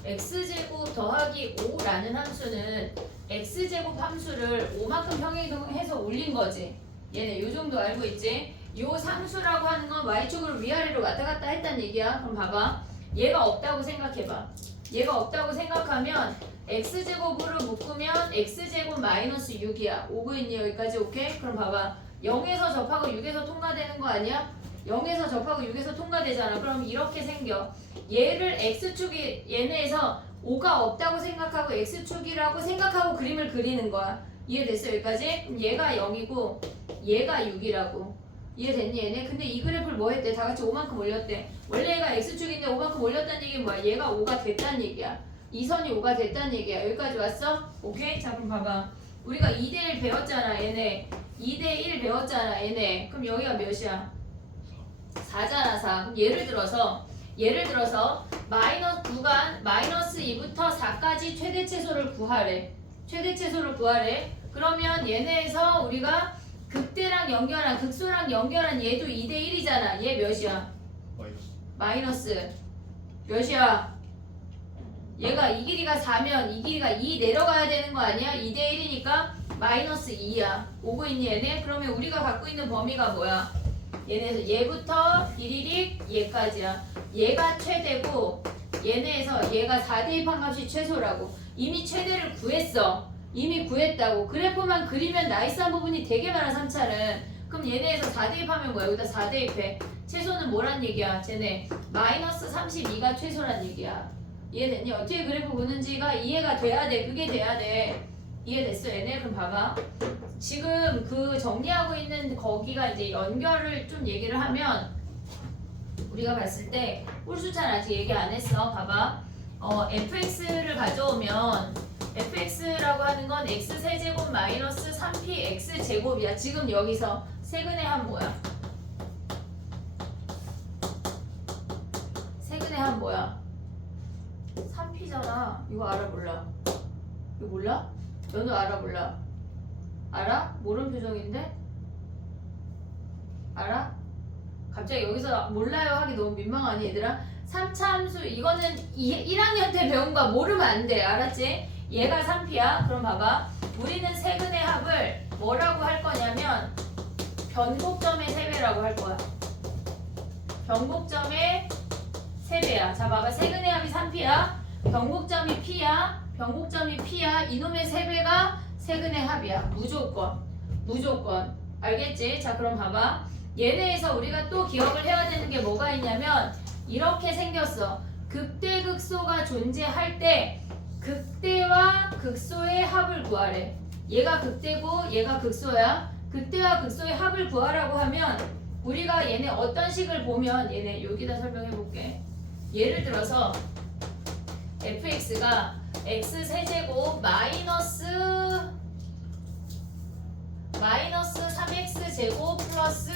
x제곱 더하기 5라는 함수는 x제곱 함수를 5만큼 평행이동해서 올린 거지. 얘네 요 정도 알고 있지? 요 상수라고 하는 건 y축으로 위아래로 왔다 갔다 했다는 얘기야. 그럼 봐봐. 얘가 없다고 생각해봐. 얘가 없다고 생각하면 x제곱으로 묶으면 x제곱 마이너스 6이야. 오고 있니 여기까지? 오케이? 그럼 봐봐. 0에서 접하고 6에서 통과되는 거 아니야? 0에서 접하고 6에서 통과되잖아. 그럼 이렇게 생겨. 얘를 x축이 얘네에서 5가 없다고 생각하고 x축이라고 생각하고 그림을 그리는 거야. 이해됐어 여기까지? 그럼 얘가 0이고 얘가 6이라고. 이해됐니 얘네? 근데 이 그래프를 뭐 했대? 다 같이 5만큼 올렸대. 원래 얘가 x축인데 5만큼 올렸다는 얘기는 뭐야? 얘가 5가 됐다는 얘기야. 이 선이 5가 됐다는 얘기야. 여기까지 왔어? 오케이? 자 그럼 봐봐. 우리가 2대1 배웠잖아 얘네. 2대1 배웠잖아 얘네. 그럼 여기가 몇이야? 4잖아 4. 그럼 예를 들어서 마이너스 구간 마이너스 2부터 4까지 최대 최소를 구하래. 최대 최소를 구하래. 그러면 얘네에서 우리가 극대랑 연결한 극소랑 연결한 얘도 2대1이잖아. 얘 몇이야? 마이너스 몇이야? 얘가 이 길이가 4면 이 길이가 2 내려가야 되는 거 아니야? 2대1이니까 마이너스 2야. 오고 있니 얘네? 그러면 우리가 갖고 있는 범위가 뭐야? 얘네에서 얘부터 이리릭 얘까지야. 얘가 최대고 얘네에서 얘가 4대입한 값이 최소라고. 이미 최대를 구했어. 이미 구했다고. 그래프만 그리면 나이스한 부분이 되게 많아 3차는. 그럼 얘네에서 4대입하면 뭐야? 여기다 4대입해. 최소는 뭐란 얘기야? 쟤네 마이너스 32가 최소란 얘기야. 이해됐니? 어떻게 그래프 보는지가 이해가 돼야 돼. 그게 돼야 돼. 이해됐어 얘네? 그럼 봐봐. 지금 그 정리하고 있는 거기가 이제 연결을 좀 얘기를 하면 우리가 봤을 때 홀수차는 아직 얘기 안 했어. 봐봐. fx를 가져오면 fx라고 하는 건 x세제곱 마이너스 3px제곱이야. 지금 여기서 세근의 합 뭐야? 세근의 합 뭐야? 3p잖아. 이거 알아 몰라? 이거 몰라? 너도 알아 몰라? 알아? 모르는 표정인데? 알아? 갑자기 여기서 몰라요 하기 너무 민망하니 얘들아? 3차 함수 이거는 1학년 때 배운 거 모르면 안 돼. 알았지? 얘가 3p야. 그럼 봐봐. 우리는 세근의 합을 뭐라고 할 거냐면 변곡점의 세배라고 할 거야. 변곡점의 세배야. 자 봐봐. 세근의 합이 3p야. 변곡점이 p야. 변곡점이 p야. 이놈의 세배가 세근의 합이야. 무조건. 무조건. 알겠지? 자 그럼 봐봐. 얘네에서 우리가 또 기억을 해야 되는 게 뭐가 있냐면 이렇게 생겼어. 극대극소가 존재할 때 극대와 극소의 합을 구하래. 얘가 극대고 얘가 극소야. 극대와 극소의 합을 구하라고 하면 우리가 얘네 어떤 식을 보면 얘네 여기다 설명해 볼게. 예를 들어서 fx가 x세제곱 마이너스 3x제곱 플러스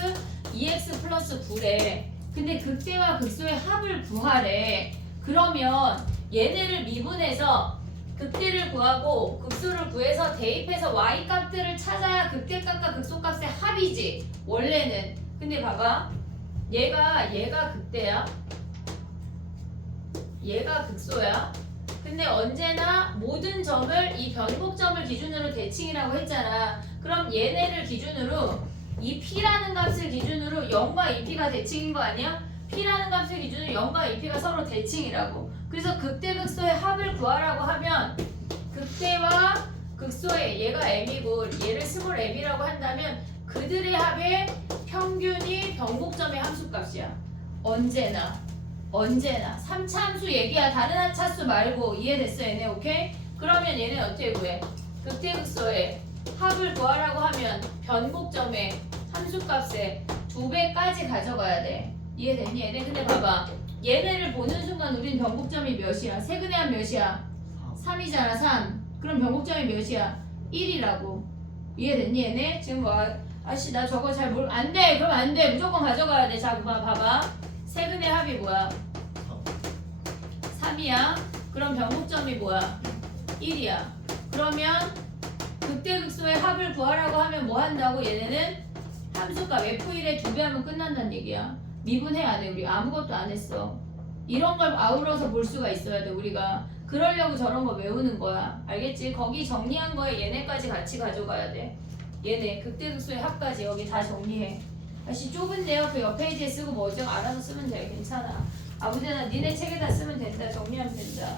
2x 플러스 9래. 근데 극대와 극소의 합을 구하래. 그러면 얘네를 미분해서 극대를 구하고 극소를 구해서 대입해서 y값들을 찾아야 극대값과 극소값의 합이지 원래는. 근데 봐봐. 얘가 극대야. 얘가 극소야. 근데 언제나 모든 점을 이 변곡점을 기준으로 대칭이라고 했잖아. 그럼 얘네를 기준으로 이 p라는 값을 기준으로 0과 2p가 대칭인 거 아니야? p라는 값을 기준으로 0과 2p가 서로 대칭이라고. 그래서 극대극소의 합을 구하라고 하면 극대와 극소의 얘가 m이고 얘를 스몰 m이라고 한다면 그들의 합의 평균이 변곡점의 함수값이야. 언제나 3차 함수 얘기야. 다른 차수 말고. 이해됐어 얘네? 오케이? 그러면 얘네 어떻게 구해? 극대극소의 합을 구하라고 하면 변곡점의 함수값의 2배까지 가져가야 돼. 이해됐니 얘네? 근데 봐봐. 얘네를 보는 순간 우린 변곡점이 몇이야? 세근의 합 몇이야? 3이잖아 3. 그럼 변곡점이 몇이야? 1이라고. 이해됐니 얘네? 지금 뭐 아씨 나 저거 잘 모르 안돼. 그럼 안돼. 무조건 가져가야 돼. 자 봐봐. 세근의 합이 뭐야? 3이야. 그럼 변곡점이 뭐야? 1이야. 그러면 극대극소의 합을 구하라고 하면 뭐 한다고? 얘네는 함수값 f1에 2배 하면 끝난다는 얘기야. 미분해 안 해. 우리 아무것도 안 했어. 이런 걸 아우러서 볼 수가 있어야 돼 우리가. 그러려고 저런 거 외우는 거야. 알겠지? 거기 정리한 거에 얘네까지 같이 가져가야 돼. 얘네 극대극소의 합까지 여기 다 정리해. 다시 좁은데요. 그 옆 페이지에 쓰고 뭐 어쩌고 알아서 쓰면 돼. 괜찮아. 아무데나 니네 책에다 쓰면 된다. 정리하면 된다.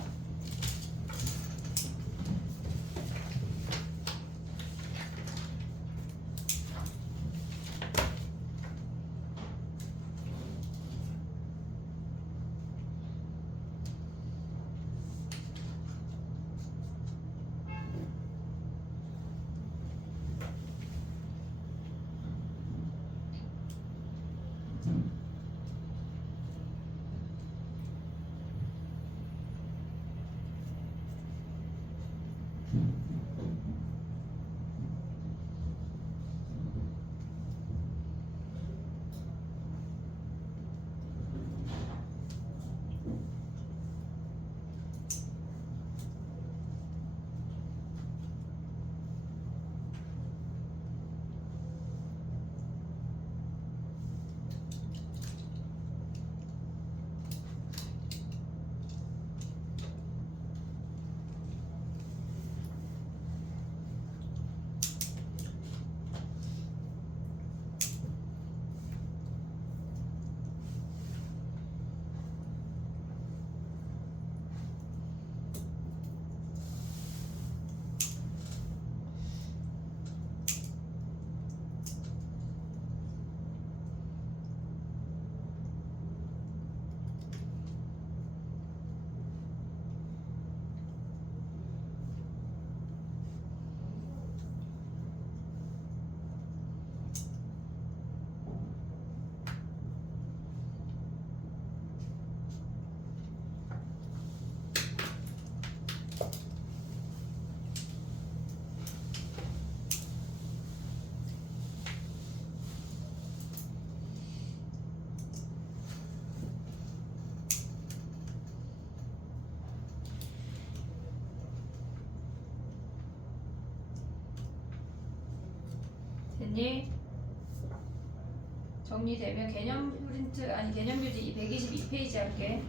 정리되면 개념 프린트 아니 개념 교재 122페이지 할게.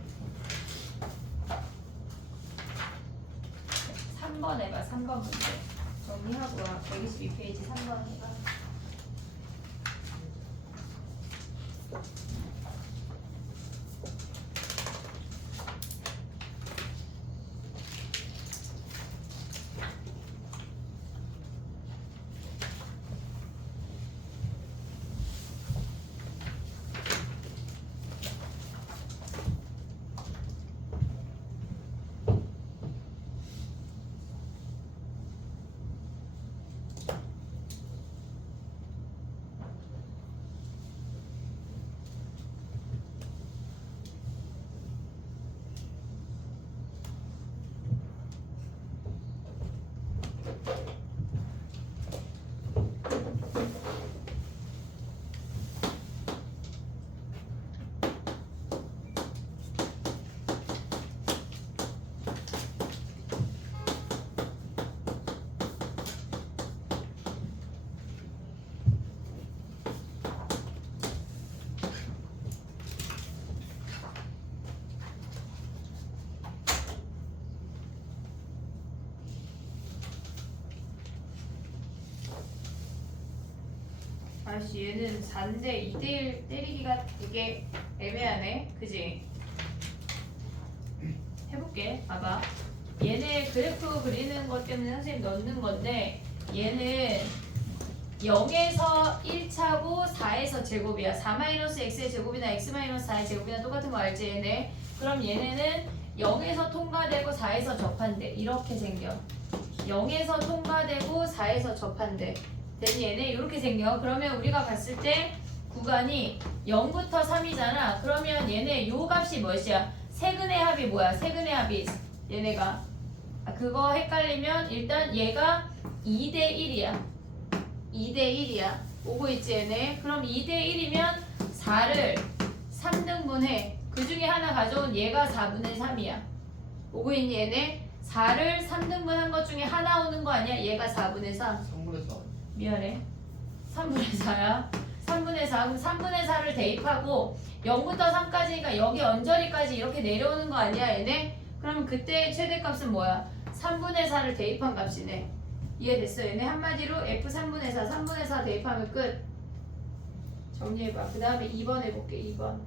3번 해봐. 3번 문제 정리하고 와. 122페이지 3번 해봐. 아씨 얘는 4인데 2대1 때리기가 되게 애매하네. 그지? 해볼게. 봐봐. 얘네 그래프 그리는 것 때문에 선생님 넣는 건데 얘는 0에서 1차고 4에서 제곱이야. 4-x의 제곱이나 x-4의 제곱이나 똑같은 거 알지 얘네? 그럼 얘네는 0에서 통과되고 4에서 접한대. 이렇게 생겨. 0에서 통과되고 4에서 접한대. then 얘네 이렇게 생겨. 그러면 우리가 봤을 때 구간이 0부터 3이잖아. 그러면 얘네 요 값이 뭐야? 세근의 합이 뭐야? 세근의 합이 얘네가 그거 헷갈리면 일단 얘가 2대 1이야. 2대 1이야. 오고 있지 얘네. 그럼 2대 1이면 4를 3등분해. 그 중에 하나 가져온 얘가 4분의 3이야. 오고 있니 얘네? 4를 3등분한 것 중에 하나 오는 거 아니야? 얘가 4분의 3. 3분의 4. 미안해. 3분의 4야. 3분의 4. 그럼 3분의 4를 대입하고 0부터 3까지니까 여기 언저리까지 이렇게 내려오는 거 아니야 얘네? 그러면 그때 최대값은 뭐야? 3분의 4를 대입한 값이네. 이해됐어? 얘네 한마디로 F 3분의 4, 3분의 4 대입하면 끝. 정리해봐. 그 다음에 2번 해볼게. 2번.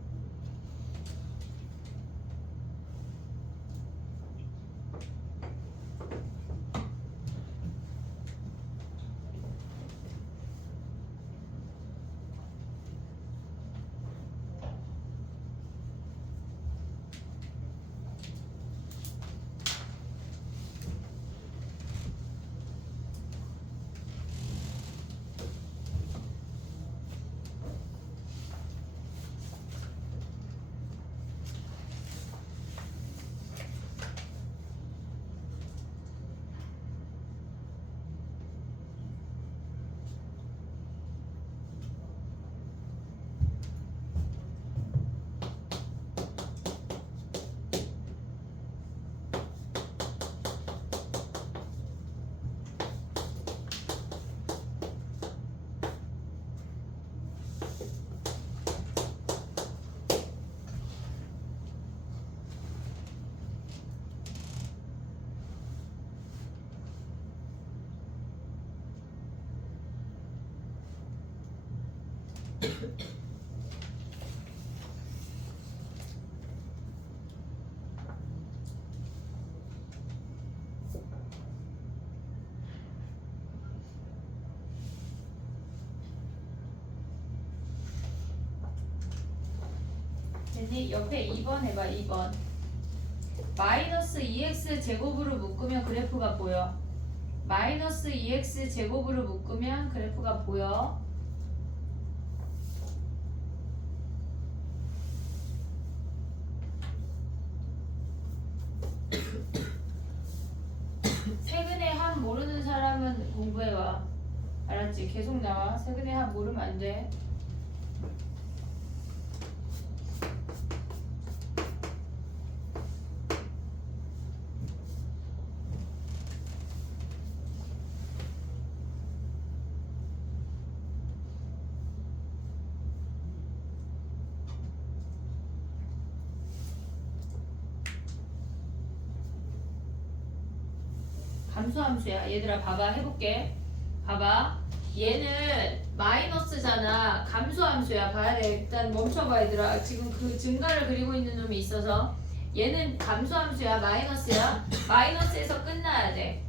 됐니? 옆에 2번 해봐. 2번. 마이너스 2x 제곱으로 묶으면 그래프가 보여. 마이너스 2x 제곱으로 묶으면 그래프가 보여. 세근의 합 모르는 사람은 공부해와. 알았지? 계속 나와. 세근의 합 모르면 안 돼. 감소함수야. 얘들아 봐봐 해볼게. 봐봐. 얘는 마이너스잖아. 감소함수야. 봐야 돼. 일단 멈춰봐 얘들아. 지금 그 증가를 그리고 있는 놈이 있어서 얘는 감소함수야. 마이너스야. 마이너스에서 끝나야 돼.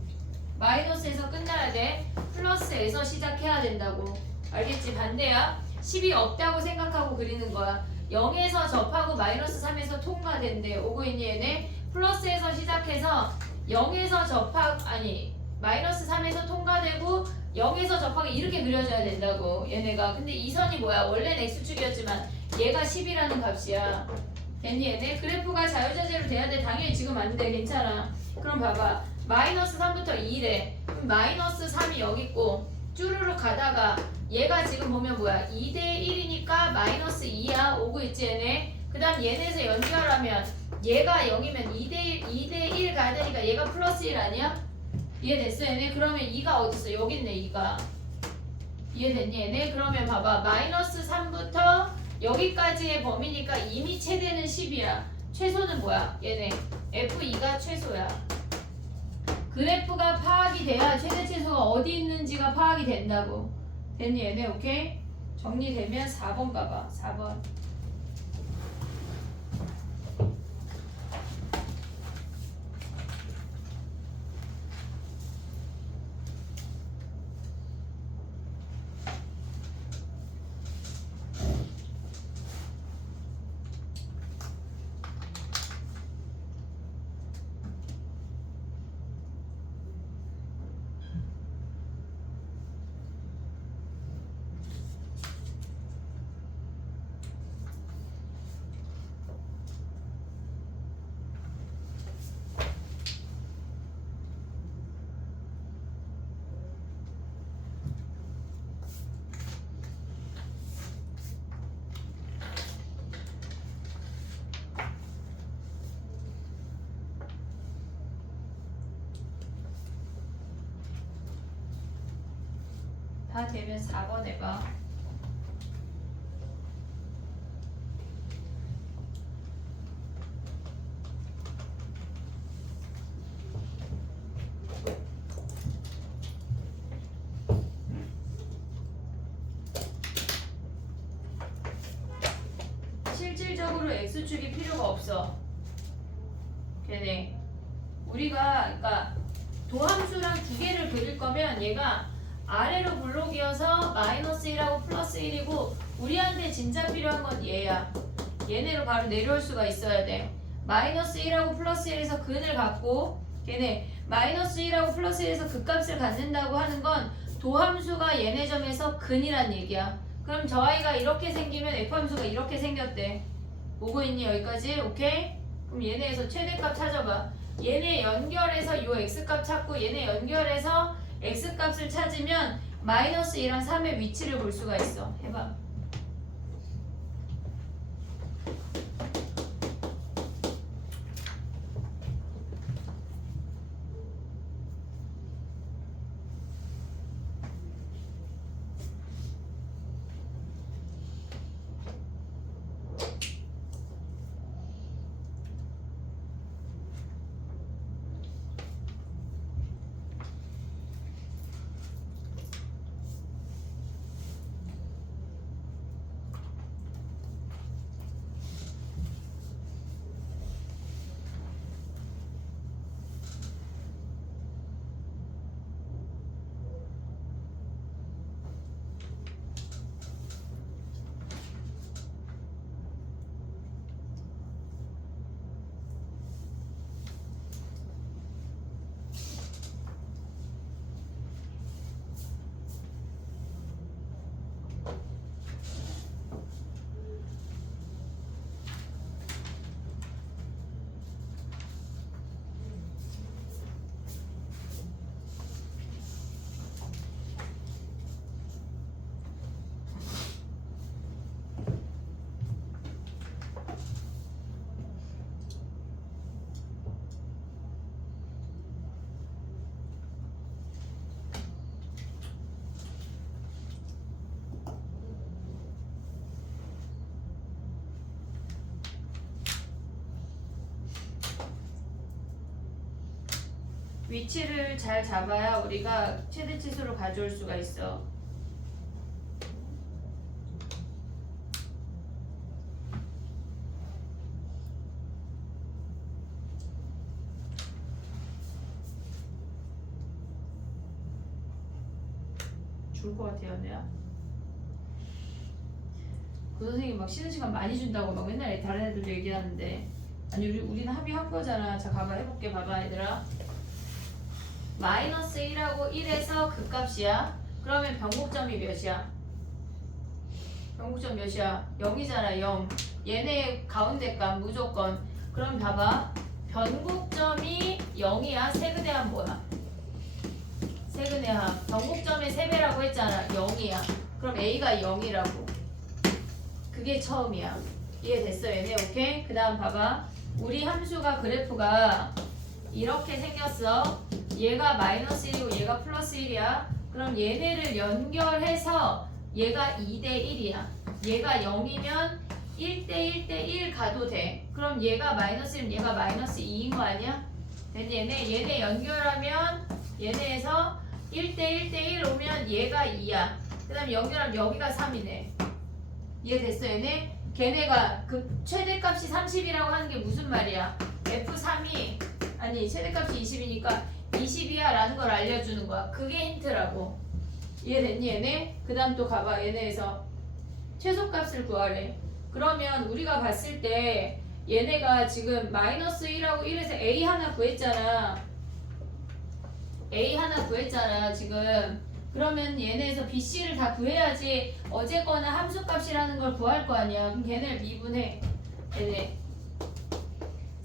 마이너스에서 끝나야 돼. 플러스에서 시작해야 된다고. 알겠지? 반대야. 10이 없다고 생각하고 그리는 거야. 0에서 접하고 마이너스 3에서 통과된대. 오고 있니 얘네? 플러스에서 시작해서 0에서 마이너스 3에서 통과되고 0에서 접하고 이렇게 그려져야 된다고 얘네가. 근데 이 선이 뭐야? 원래는 x축이었지만 얘가 10이라는 값이야. 됐니 얘네? 그래프가 자유자재로 돼야 돼. 당연히 지금 안 돼. 괜찮아. 그럼 봐봐. 마이너스 3부터 2래. 그럼 마이너스 3이 여기 있고 쭈루룩 가다가 얘가 지금 보면 뭐야? 2대 1이니까 마이너스 2야. 오고 있지 얘네? 그 다음 얘네에서 연결하면 얘가 0이면 2대1 가야 되니까 얘가 플러스 1 아니야? 이해됐어 얘네? 그러면 2가 어딨어? 여기 있네 2가. 이해됐니 얘네? 그러면 봐봐. 마이너스 3부터 여기까지의 범위니까 이미 최대는 10이야. 최소는 뭐야? 얘네 F2가 최소야. 그래프가 파악이 돼야 최대 최소가 어디 있는지가 파악이 된다고. 됐니 얘네? 오케이? 정리되면 4번 가봐. 4번. 다 되면 4번 해봐. 실질적으로 x축이 필요가 없어. 걔네. 우리가 그러니까 도함수랑 두 개를 그릴 거면 얘가 아래로 블록이어서 마이너스 1하고 플러스 1이고 우리한테 진짜 필요한 건 얘야. 얘네로 바로 내려올 수가 있어야 돼. 마이너스 1하고 플러스 1에서 근을 갖고 걔네 마이너스 1하고 플러스 1에서 그 값을 갖는다고 하는 건 도함수가 얘네 점에서 근이란 얘기야. 그럼 저 아이가 이렇게 생기면 F함수가 이렇게 생겼대. 보고 있니 여기까지? 오케이? 그럼 얘네에서 최대값 찾아봐. 얘네 연결해서 요 x값 찾고 얘네 연결해서 x값을 찾으면 마이너스 2랑 3의 위치를 볼 수가 있어. 해봐. 위치를 잘 잡아야 우리가 최대치수로 가져올 수가 있어. 죽을 것 같아요, 내가. 그 선생님 막 쉬는 시간 많이 준다고 막 맨날 다른 애들도 얘기하는데, 아니 우리는 합의한 거잖아. 자, 가봐, 해볼게. 봐봐 얘들아. 마이너스 1하고 1에서 극값이야. 그러면 변곡점이 몇이야? 변곡점 몇이야? 0이잖아. 0. 얘네 가운데 값 무조건. 그럼 봐봐. 변곡점이 0이야. 세근의 뭐야? 세근의 합. 변곡점의 3배라고 했잖아. 0이야. 그럼 A가 0이라고. 그게 처음이야. 이해됐어 얘네? 오케이? 그 다음 봐봐. 우리 함수가 그래프가 이렇게 생겼어. 얘가 마이너스 1이고 얘가 플러스 1이야. 그럼 얘네를 연결해서 얘가 2대 1이야. 얘가 0이면 1대 1대 1 가도 돼. 그럼 얘가 마이너스 1이면 얘가 마이너스 2인 거 아니야? 됐니? 얘네 연결하면 얘네에서 1대 1대 1 오면 얘가 2야. 그 다음 연결하면 여기가 3이네. 이해됐어 얘네? 걔네가 그 최대값이 30이라고 하는 게 무슨 말이야? F3이 아니 최대값이 20이니까 20이야 라는 걸 알려주는 거야. 그게 힌트라고. 이해됐니 얘네? 그 다음 또 가봐. 얘네에서 최소값을 구하래. 그러면 우리가 봤을 때 얘네가 지금 마이너스 1하고 1에서 A 하나 구했잖아. A 하나 구했잖아 지금. 그러면 얘네에서 BC를 다 구해야지 어쨌거나 함수값이라는 걸 구할 거 아니야. 그럼 걔네를 미분해. 얘네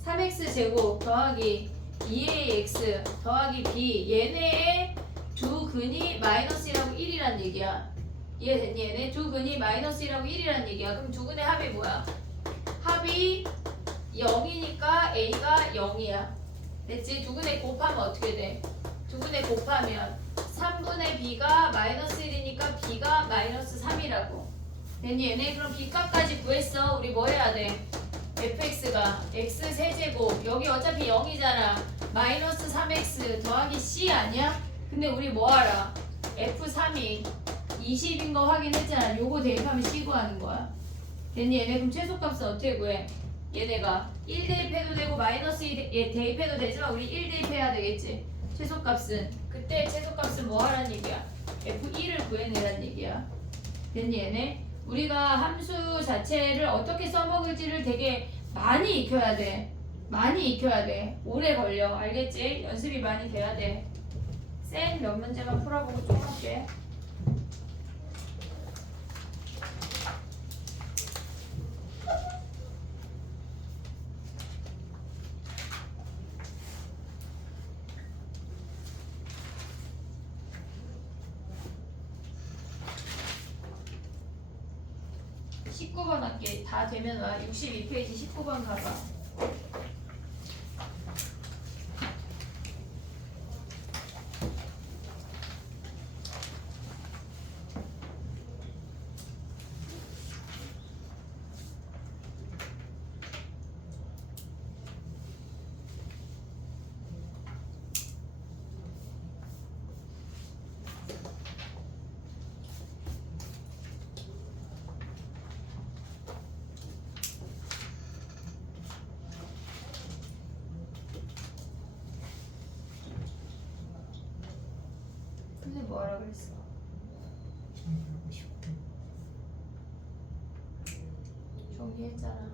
3x 제곱 더하기 2ax 더하기 b 얘네의 두 근이 마이너스 1하고 1이란 얘기야. 이해됐니? 얘네 두 근이 마이너스 1하고 1이란 얘기야. 그럼 두 근의 합이 뭐야? 합이 0이니까 a가 0이야. 됐지? 두 근의 곱하면 어떻게 돼? 두 근의 곱하면 3분의 b가 마이너스 1이니까 b가 마이너스 3이라고. 됐니? 얘네 그럼 b값까지 구했어. 우리 뭐 해야 돼? fx가 x 세제곱 여기 어차피 0이잖아. 마이너스 3x 더하기 c 아니야? 근데 우리 뭐 알아? f3이 20인 거 확인했잖아. 요거 대입하면 c 구하는 거야. 됐니? 얘네 그럼 최소값은 어떻게 구해? 얘네가 1 대입해도 되고 마이너스 2 대입해도 되지만 우리 1 대입해야 되겠지. 최소값은 그때 최소값은 뭐 하란 얘기야? f1을 구해내란 얘기야. 됐니 얘네? 우리가 함수 자체를 어떻게 써먹을지를 되게 많이 익혀야 돼. 많이 익혀야 돼. 오래 걸려. 알겠지? 연습이 많이 돼야 돼. 쌤 몇 문제만 풀어보고 좀 할게. 할게. 다 되면 와. 62페이지 19번 가봐. 근데 뭐하라 그랬어? 정리했잖아.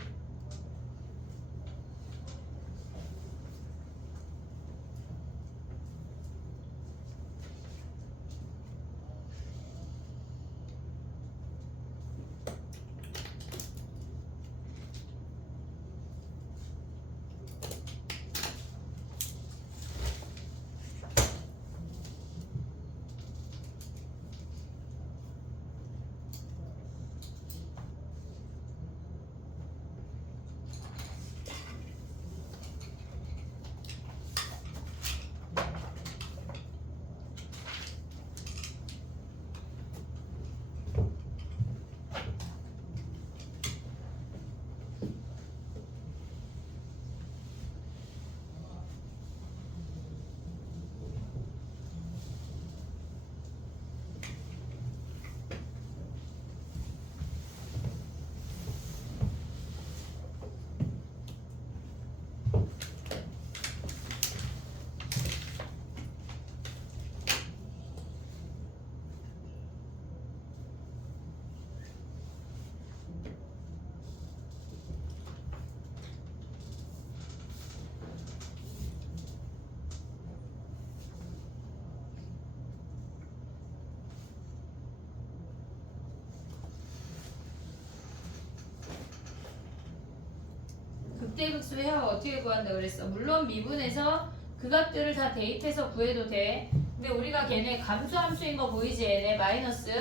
극대극소의 합을 어떻게 구한다 그랬어? 물론 미분에서 그 값들을 다 대입해서 구해도 돼. 근데 우리가 걔네 감수함수인 거 보이지? 얘네 마이너스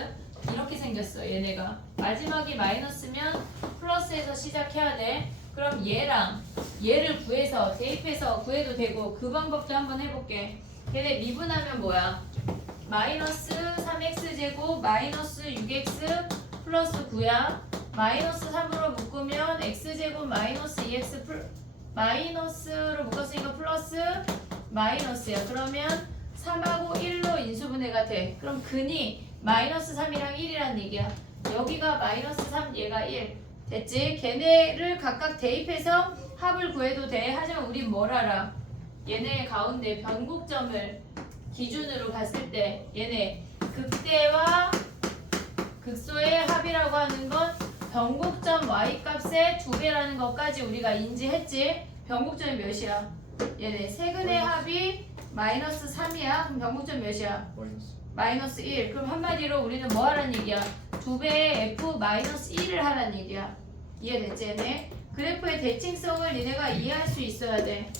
이렇게 생겼어. 얘네가 마지막이 마이너스면 플러스에서 시작해야 돼. 그럼 얘랑 얘를 구해서 대입해서 구해도 되고 그 방법도 한번 해볼게. 걔네 미분하면 뭐야? 마이너스 3x제곱 마이너스 6x 플러스 9야. 마이너스 3으로 묶으면 x제곱 마이너스 2x 마이너스로 묶었으니까 플러스 마이너스야. 그러면 3하고 1로 인수분해가 돼. 그럼 근이 마이너스 3이랑 1이란 얘기야. 여기가 마이너스 3, 얘가 1. 됐지? 걔네를 각각 대입해서 합을 구해도 돼. 하지만 우린 뭘 알아? 얘네 가운데 변곡점을 기준으로 봤을 때 얘네 극대와 극소의 합이라고 하는 건 변곡점 y값의 2배라는 것까지 우리가 인지했지? 변곡점이 몇이야? 얘네 세근의 합이 마이너스 3이야. 그럼 변곡점 몇이야? 마이너스 1. 그럼 한마디로 우리는 뭐 하란 얘기야? 2배의 f 마이너스 1을 하란 얘기야. 이해됐지? 얘네? 그래프의 대칭성을 니네가 이해할 수 있어야 돼.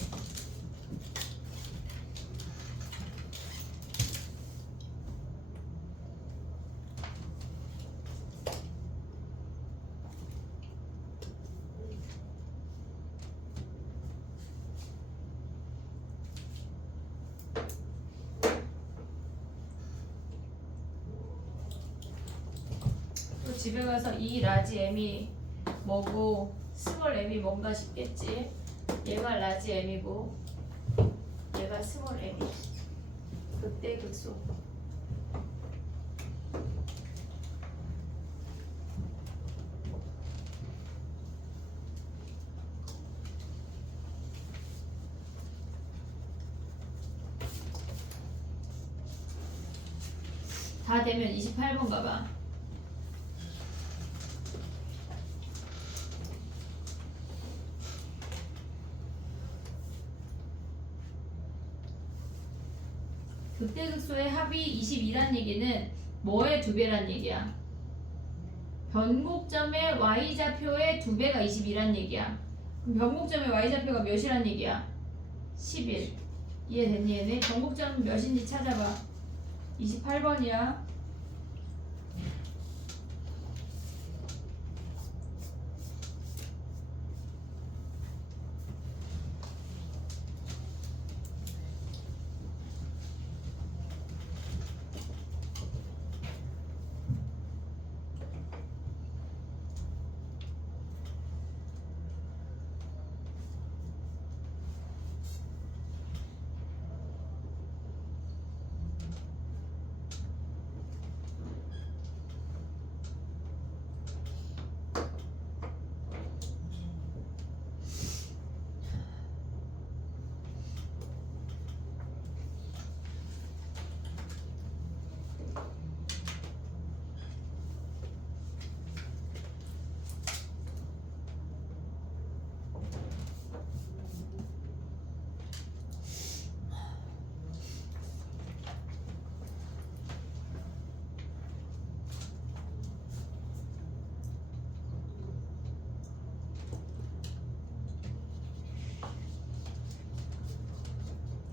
집에 가서 이 라지 m이 뭐고 스몰 m이 뭔가 싶겠지. 얘가 라지 m이고 얘가 스몰 m이 극대 극소. 다 되면 28번 가봐. 극대극소의 합이 22란 얘기는 뭐의 2배란 얘기야? 변곡점의 y좌표의 2배가 22란 얘기야. 그럼 변곡점의 y좌표가 몇이란 얘기야? 11. 이해됐니 얘네? 변곡점 몇인지 찾아봐. 28번이야.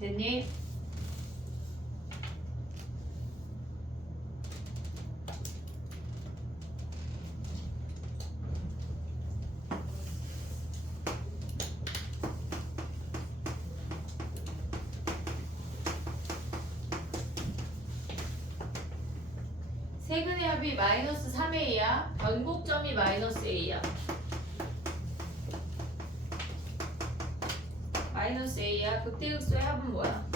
됐니? 세근의 합이 마이너스 3a야. 변곡점이 마이너스 a야. 마이너스 a야. 극대극소의 합은 뭐야?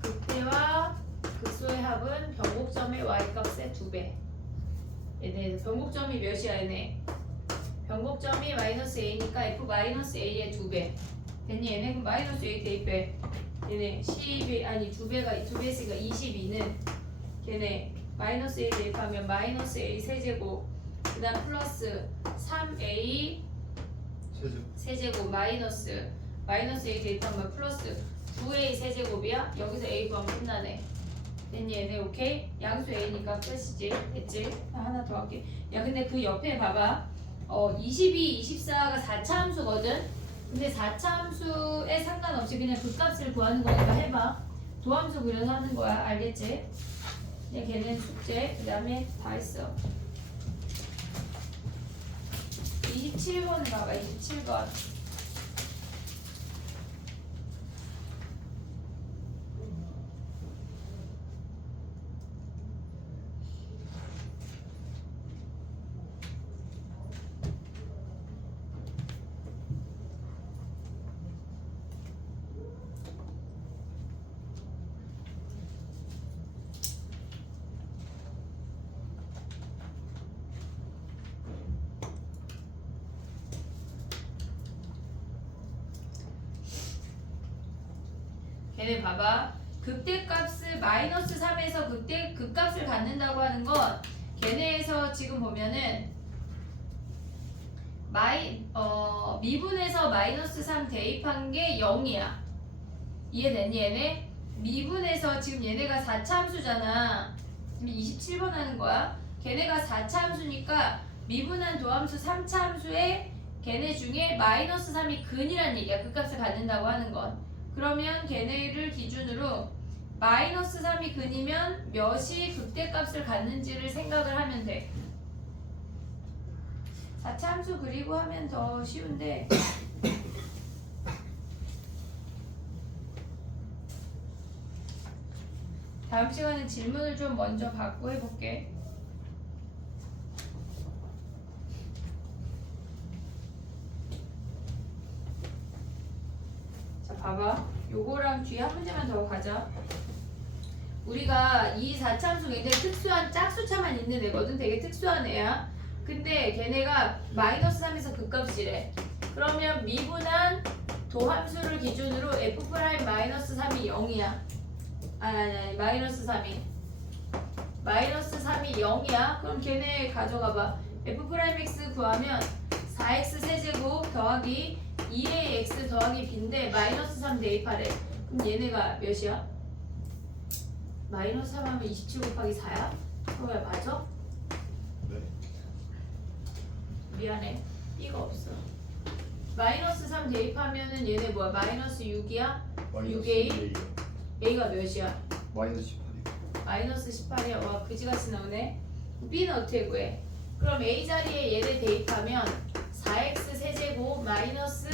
극대와 극소의 합은 변곡점의 y값의 2배. 얘네 변곡점이 몇이야 얘네? 변곡점이 마이너스 a니까 f 마이너스 a의 2배. 됐니 얘네? 그럼 마이너스 a 대입해. 얘네 12 아니 2배가 2배 있으니까 22는 걔네 마이너스 a 대입하면 마이너스 a 세제곱 그 다음 플러스 3a 세제곱 마이너스 a 대입하면 플러스 9a 세제곱이야? 여기서 a 구하면 끝나네. 됐니 얘네? 오케이? 양수 a니까 끝이지. 됐지? 하나 더 할게. 야 근데 그 옆에 봐봐. 22, 24가 4차 함수거든? 근데 4차 함수에 상관없이 그냥 그 값을 구하는 거니까 해봐. 도함수 그려서 하는 거야. 알겠지? 그냥 걔는 숙제. 그 다음에 다 했어. 27번 봐봐. 27번. 걔네 봐봐. 극대값을 마이너스 3에서 극값을 갖는다고 하는 건 걔네에서 지금 보면은 미분에서 마이너스 3 대입한 게 0이야. 이해됐니 얘네? 미분에서 지금 얘네가 4차 함수잖아. 지금 27번 하는 거야. 걔네가 4차 함수니까 미분한 도함수 3차 함수에 걔네 중에 마이너스 3이 근이란 얘기야. 극값을 갖는다고 하는 건. 그러면 걔네를 기준으로 마이너스 3이 근이면 몇이 극대값을 갖는지를 생각을 하면 돼. 4차 함수 그리고 하면 더 쉬운데 다음 시간에 질문을 좀 먼저 받고 해볼게. 자, 봐봐. 요거랑 뒤에 한 문제만 더 가자. 우리가 이 4차 함수 굉장히 특수한 짝수차만 있는 애거든. 되게 특수한 애야. 근데 걔네가 마이너스 3에서 극값이래. 그러면 미분한 도함수를 기준으로 f 프라임 마이너스 3이 0이야. 아니 마이너스 3이 마이너스 3이 0이야. 그럼 걔네 가져가봐. f 프라임 x 구하면 4x 세제곱 더하기 2a x 더하기 b인데 마이너스 3 대입하래. 그럼 얘네가 몇이야? 마이너스 3 하면 27 곱하기 4야? 그거야 맞아? 네. 미안해. b가 없어. 마이너스 3 대입하면은 얘네 뭐야? 마이너스 6이야? 6a? a가 몇이야? 마이너스 18이요. 마이너스 18이야. 와 그지같이 나오네. b는 어떻게 구해? 그럼 a 자리에 얘를 대입하면 4x 세제곱 마이너스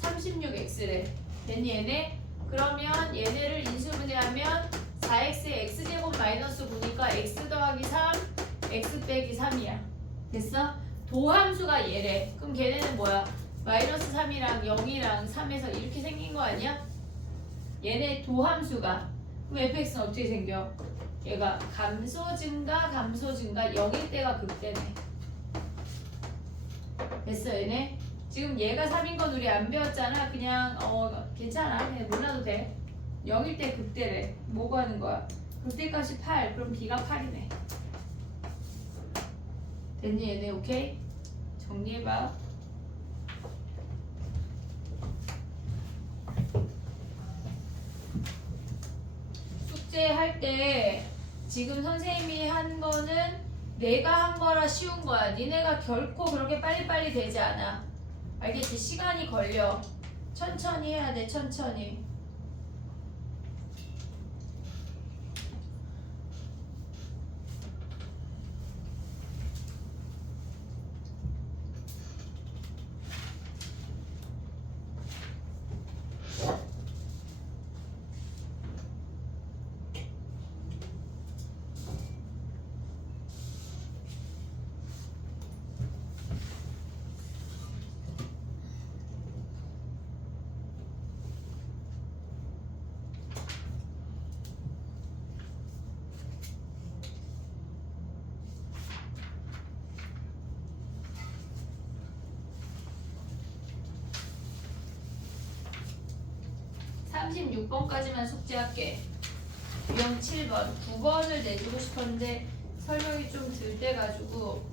36x래. 됐니 얘네? 그러면 얘네를 인수분해하면 4x의 x제곱 마이너스 9니까 x 더하기 3 x 빼기 3이야. 됐어? 도함수가 얘래. 그럼 걔네는 뭐야? 마이너스 3이랑 0이랑 3에서 이렇게 생긴 거 아니야? 얘네 도함수가. 그럼 fx는 어떻게 생겨? 얘가 감소 증가 0일 때가 극대네. 됐어 얘네? 지금 얘가 3인 건 우리 안 배웠잖아. 그냥 괜찮아. 그냥 몰라도 돼. 0일 때 극대래. 뭐 구하는 거야? 극대값이 8. 그럼 b가 8이네. 됐니 얘네? 오케이? 정리해봐. 숙제할 때 지금 선생님이 한 거는 내가 한 거라 쉬운 거야. 니네가 결코 그렇게 빨리빨리 되지 않아. 알겠지? 시간이 걸려. 천천히 해야 돼. 천천히. 삼십육 번까지만 숙제할게. 유형 7번. 9번을 내주고 싶었는데 설명이 좀 들 때 가지고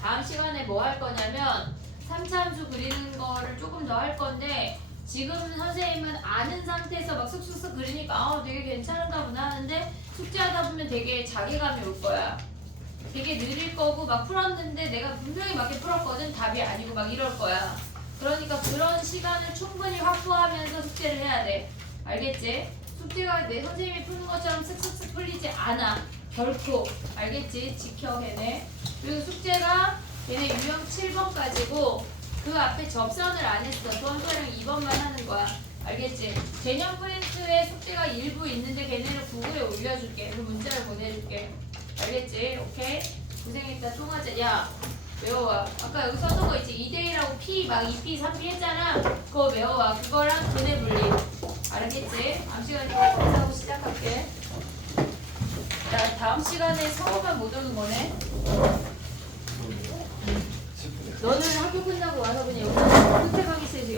다음 시간에 뭐 할 거냐면 3차 함수 그리는 거를 조금 더 할 건데 지금 선생님은 아는 상태에서 막 쑥쑥쑥 그리니까 되게 괜찮은가 보다 하는데 숙제하다 보면 되게 자괴감이 올 거야. 되게 느릴 거고 막 풀었는데 내가 분명히 맞게 풀었거든. 답이 아니고 막 이럴 거야. 그러니까 그런 시간을 충분히 확보하면서 숙제를 해야 돼. 알겠지? 숙제가 내 선생님이 푸는 것처럼 슥슥슥 풀리지 않아. 결코. 알겠지? 지켜 걔네. 그리고 숙제가 걔네 유형 7번까지고 그 앞에 접선을 안 했어. 도함수활용 2번만 하는 거야. 알겠지? 개념 프린트에 숙제가 일부 있는데 걔네를 구글에 올려줄게. 그 문자를 보내줄게. 알겠지? 오케이? 고생했다. 통화자. 야, 외워와. 아까 여기 써놓은 거 있지? 2대1하고 P 막 2P, 3P 했잖아. 그거 외워와. 그거랑 근해 분리. 알겠지? 다음 시간에 하고 시작할게. 야, 다음 시간에 성어만 못 오는 거네? 너는 학교 끝나고 와서 그냥 여기서 끝에 가기 싫어서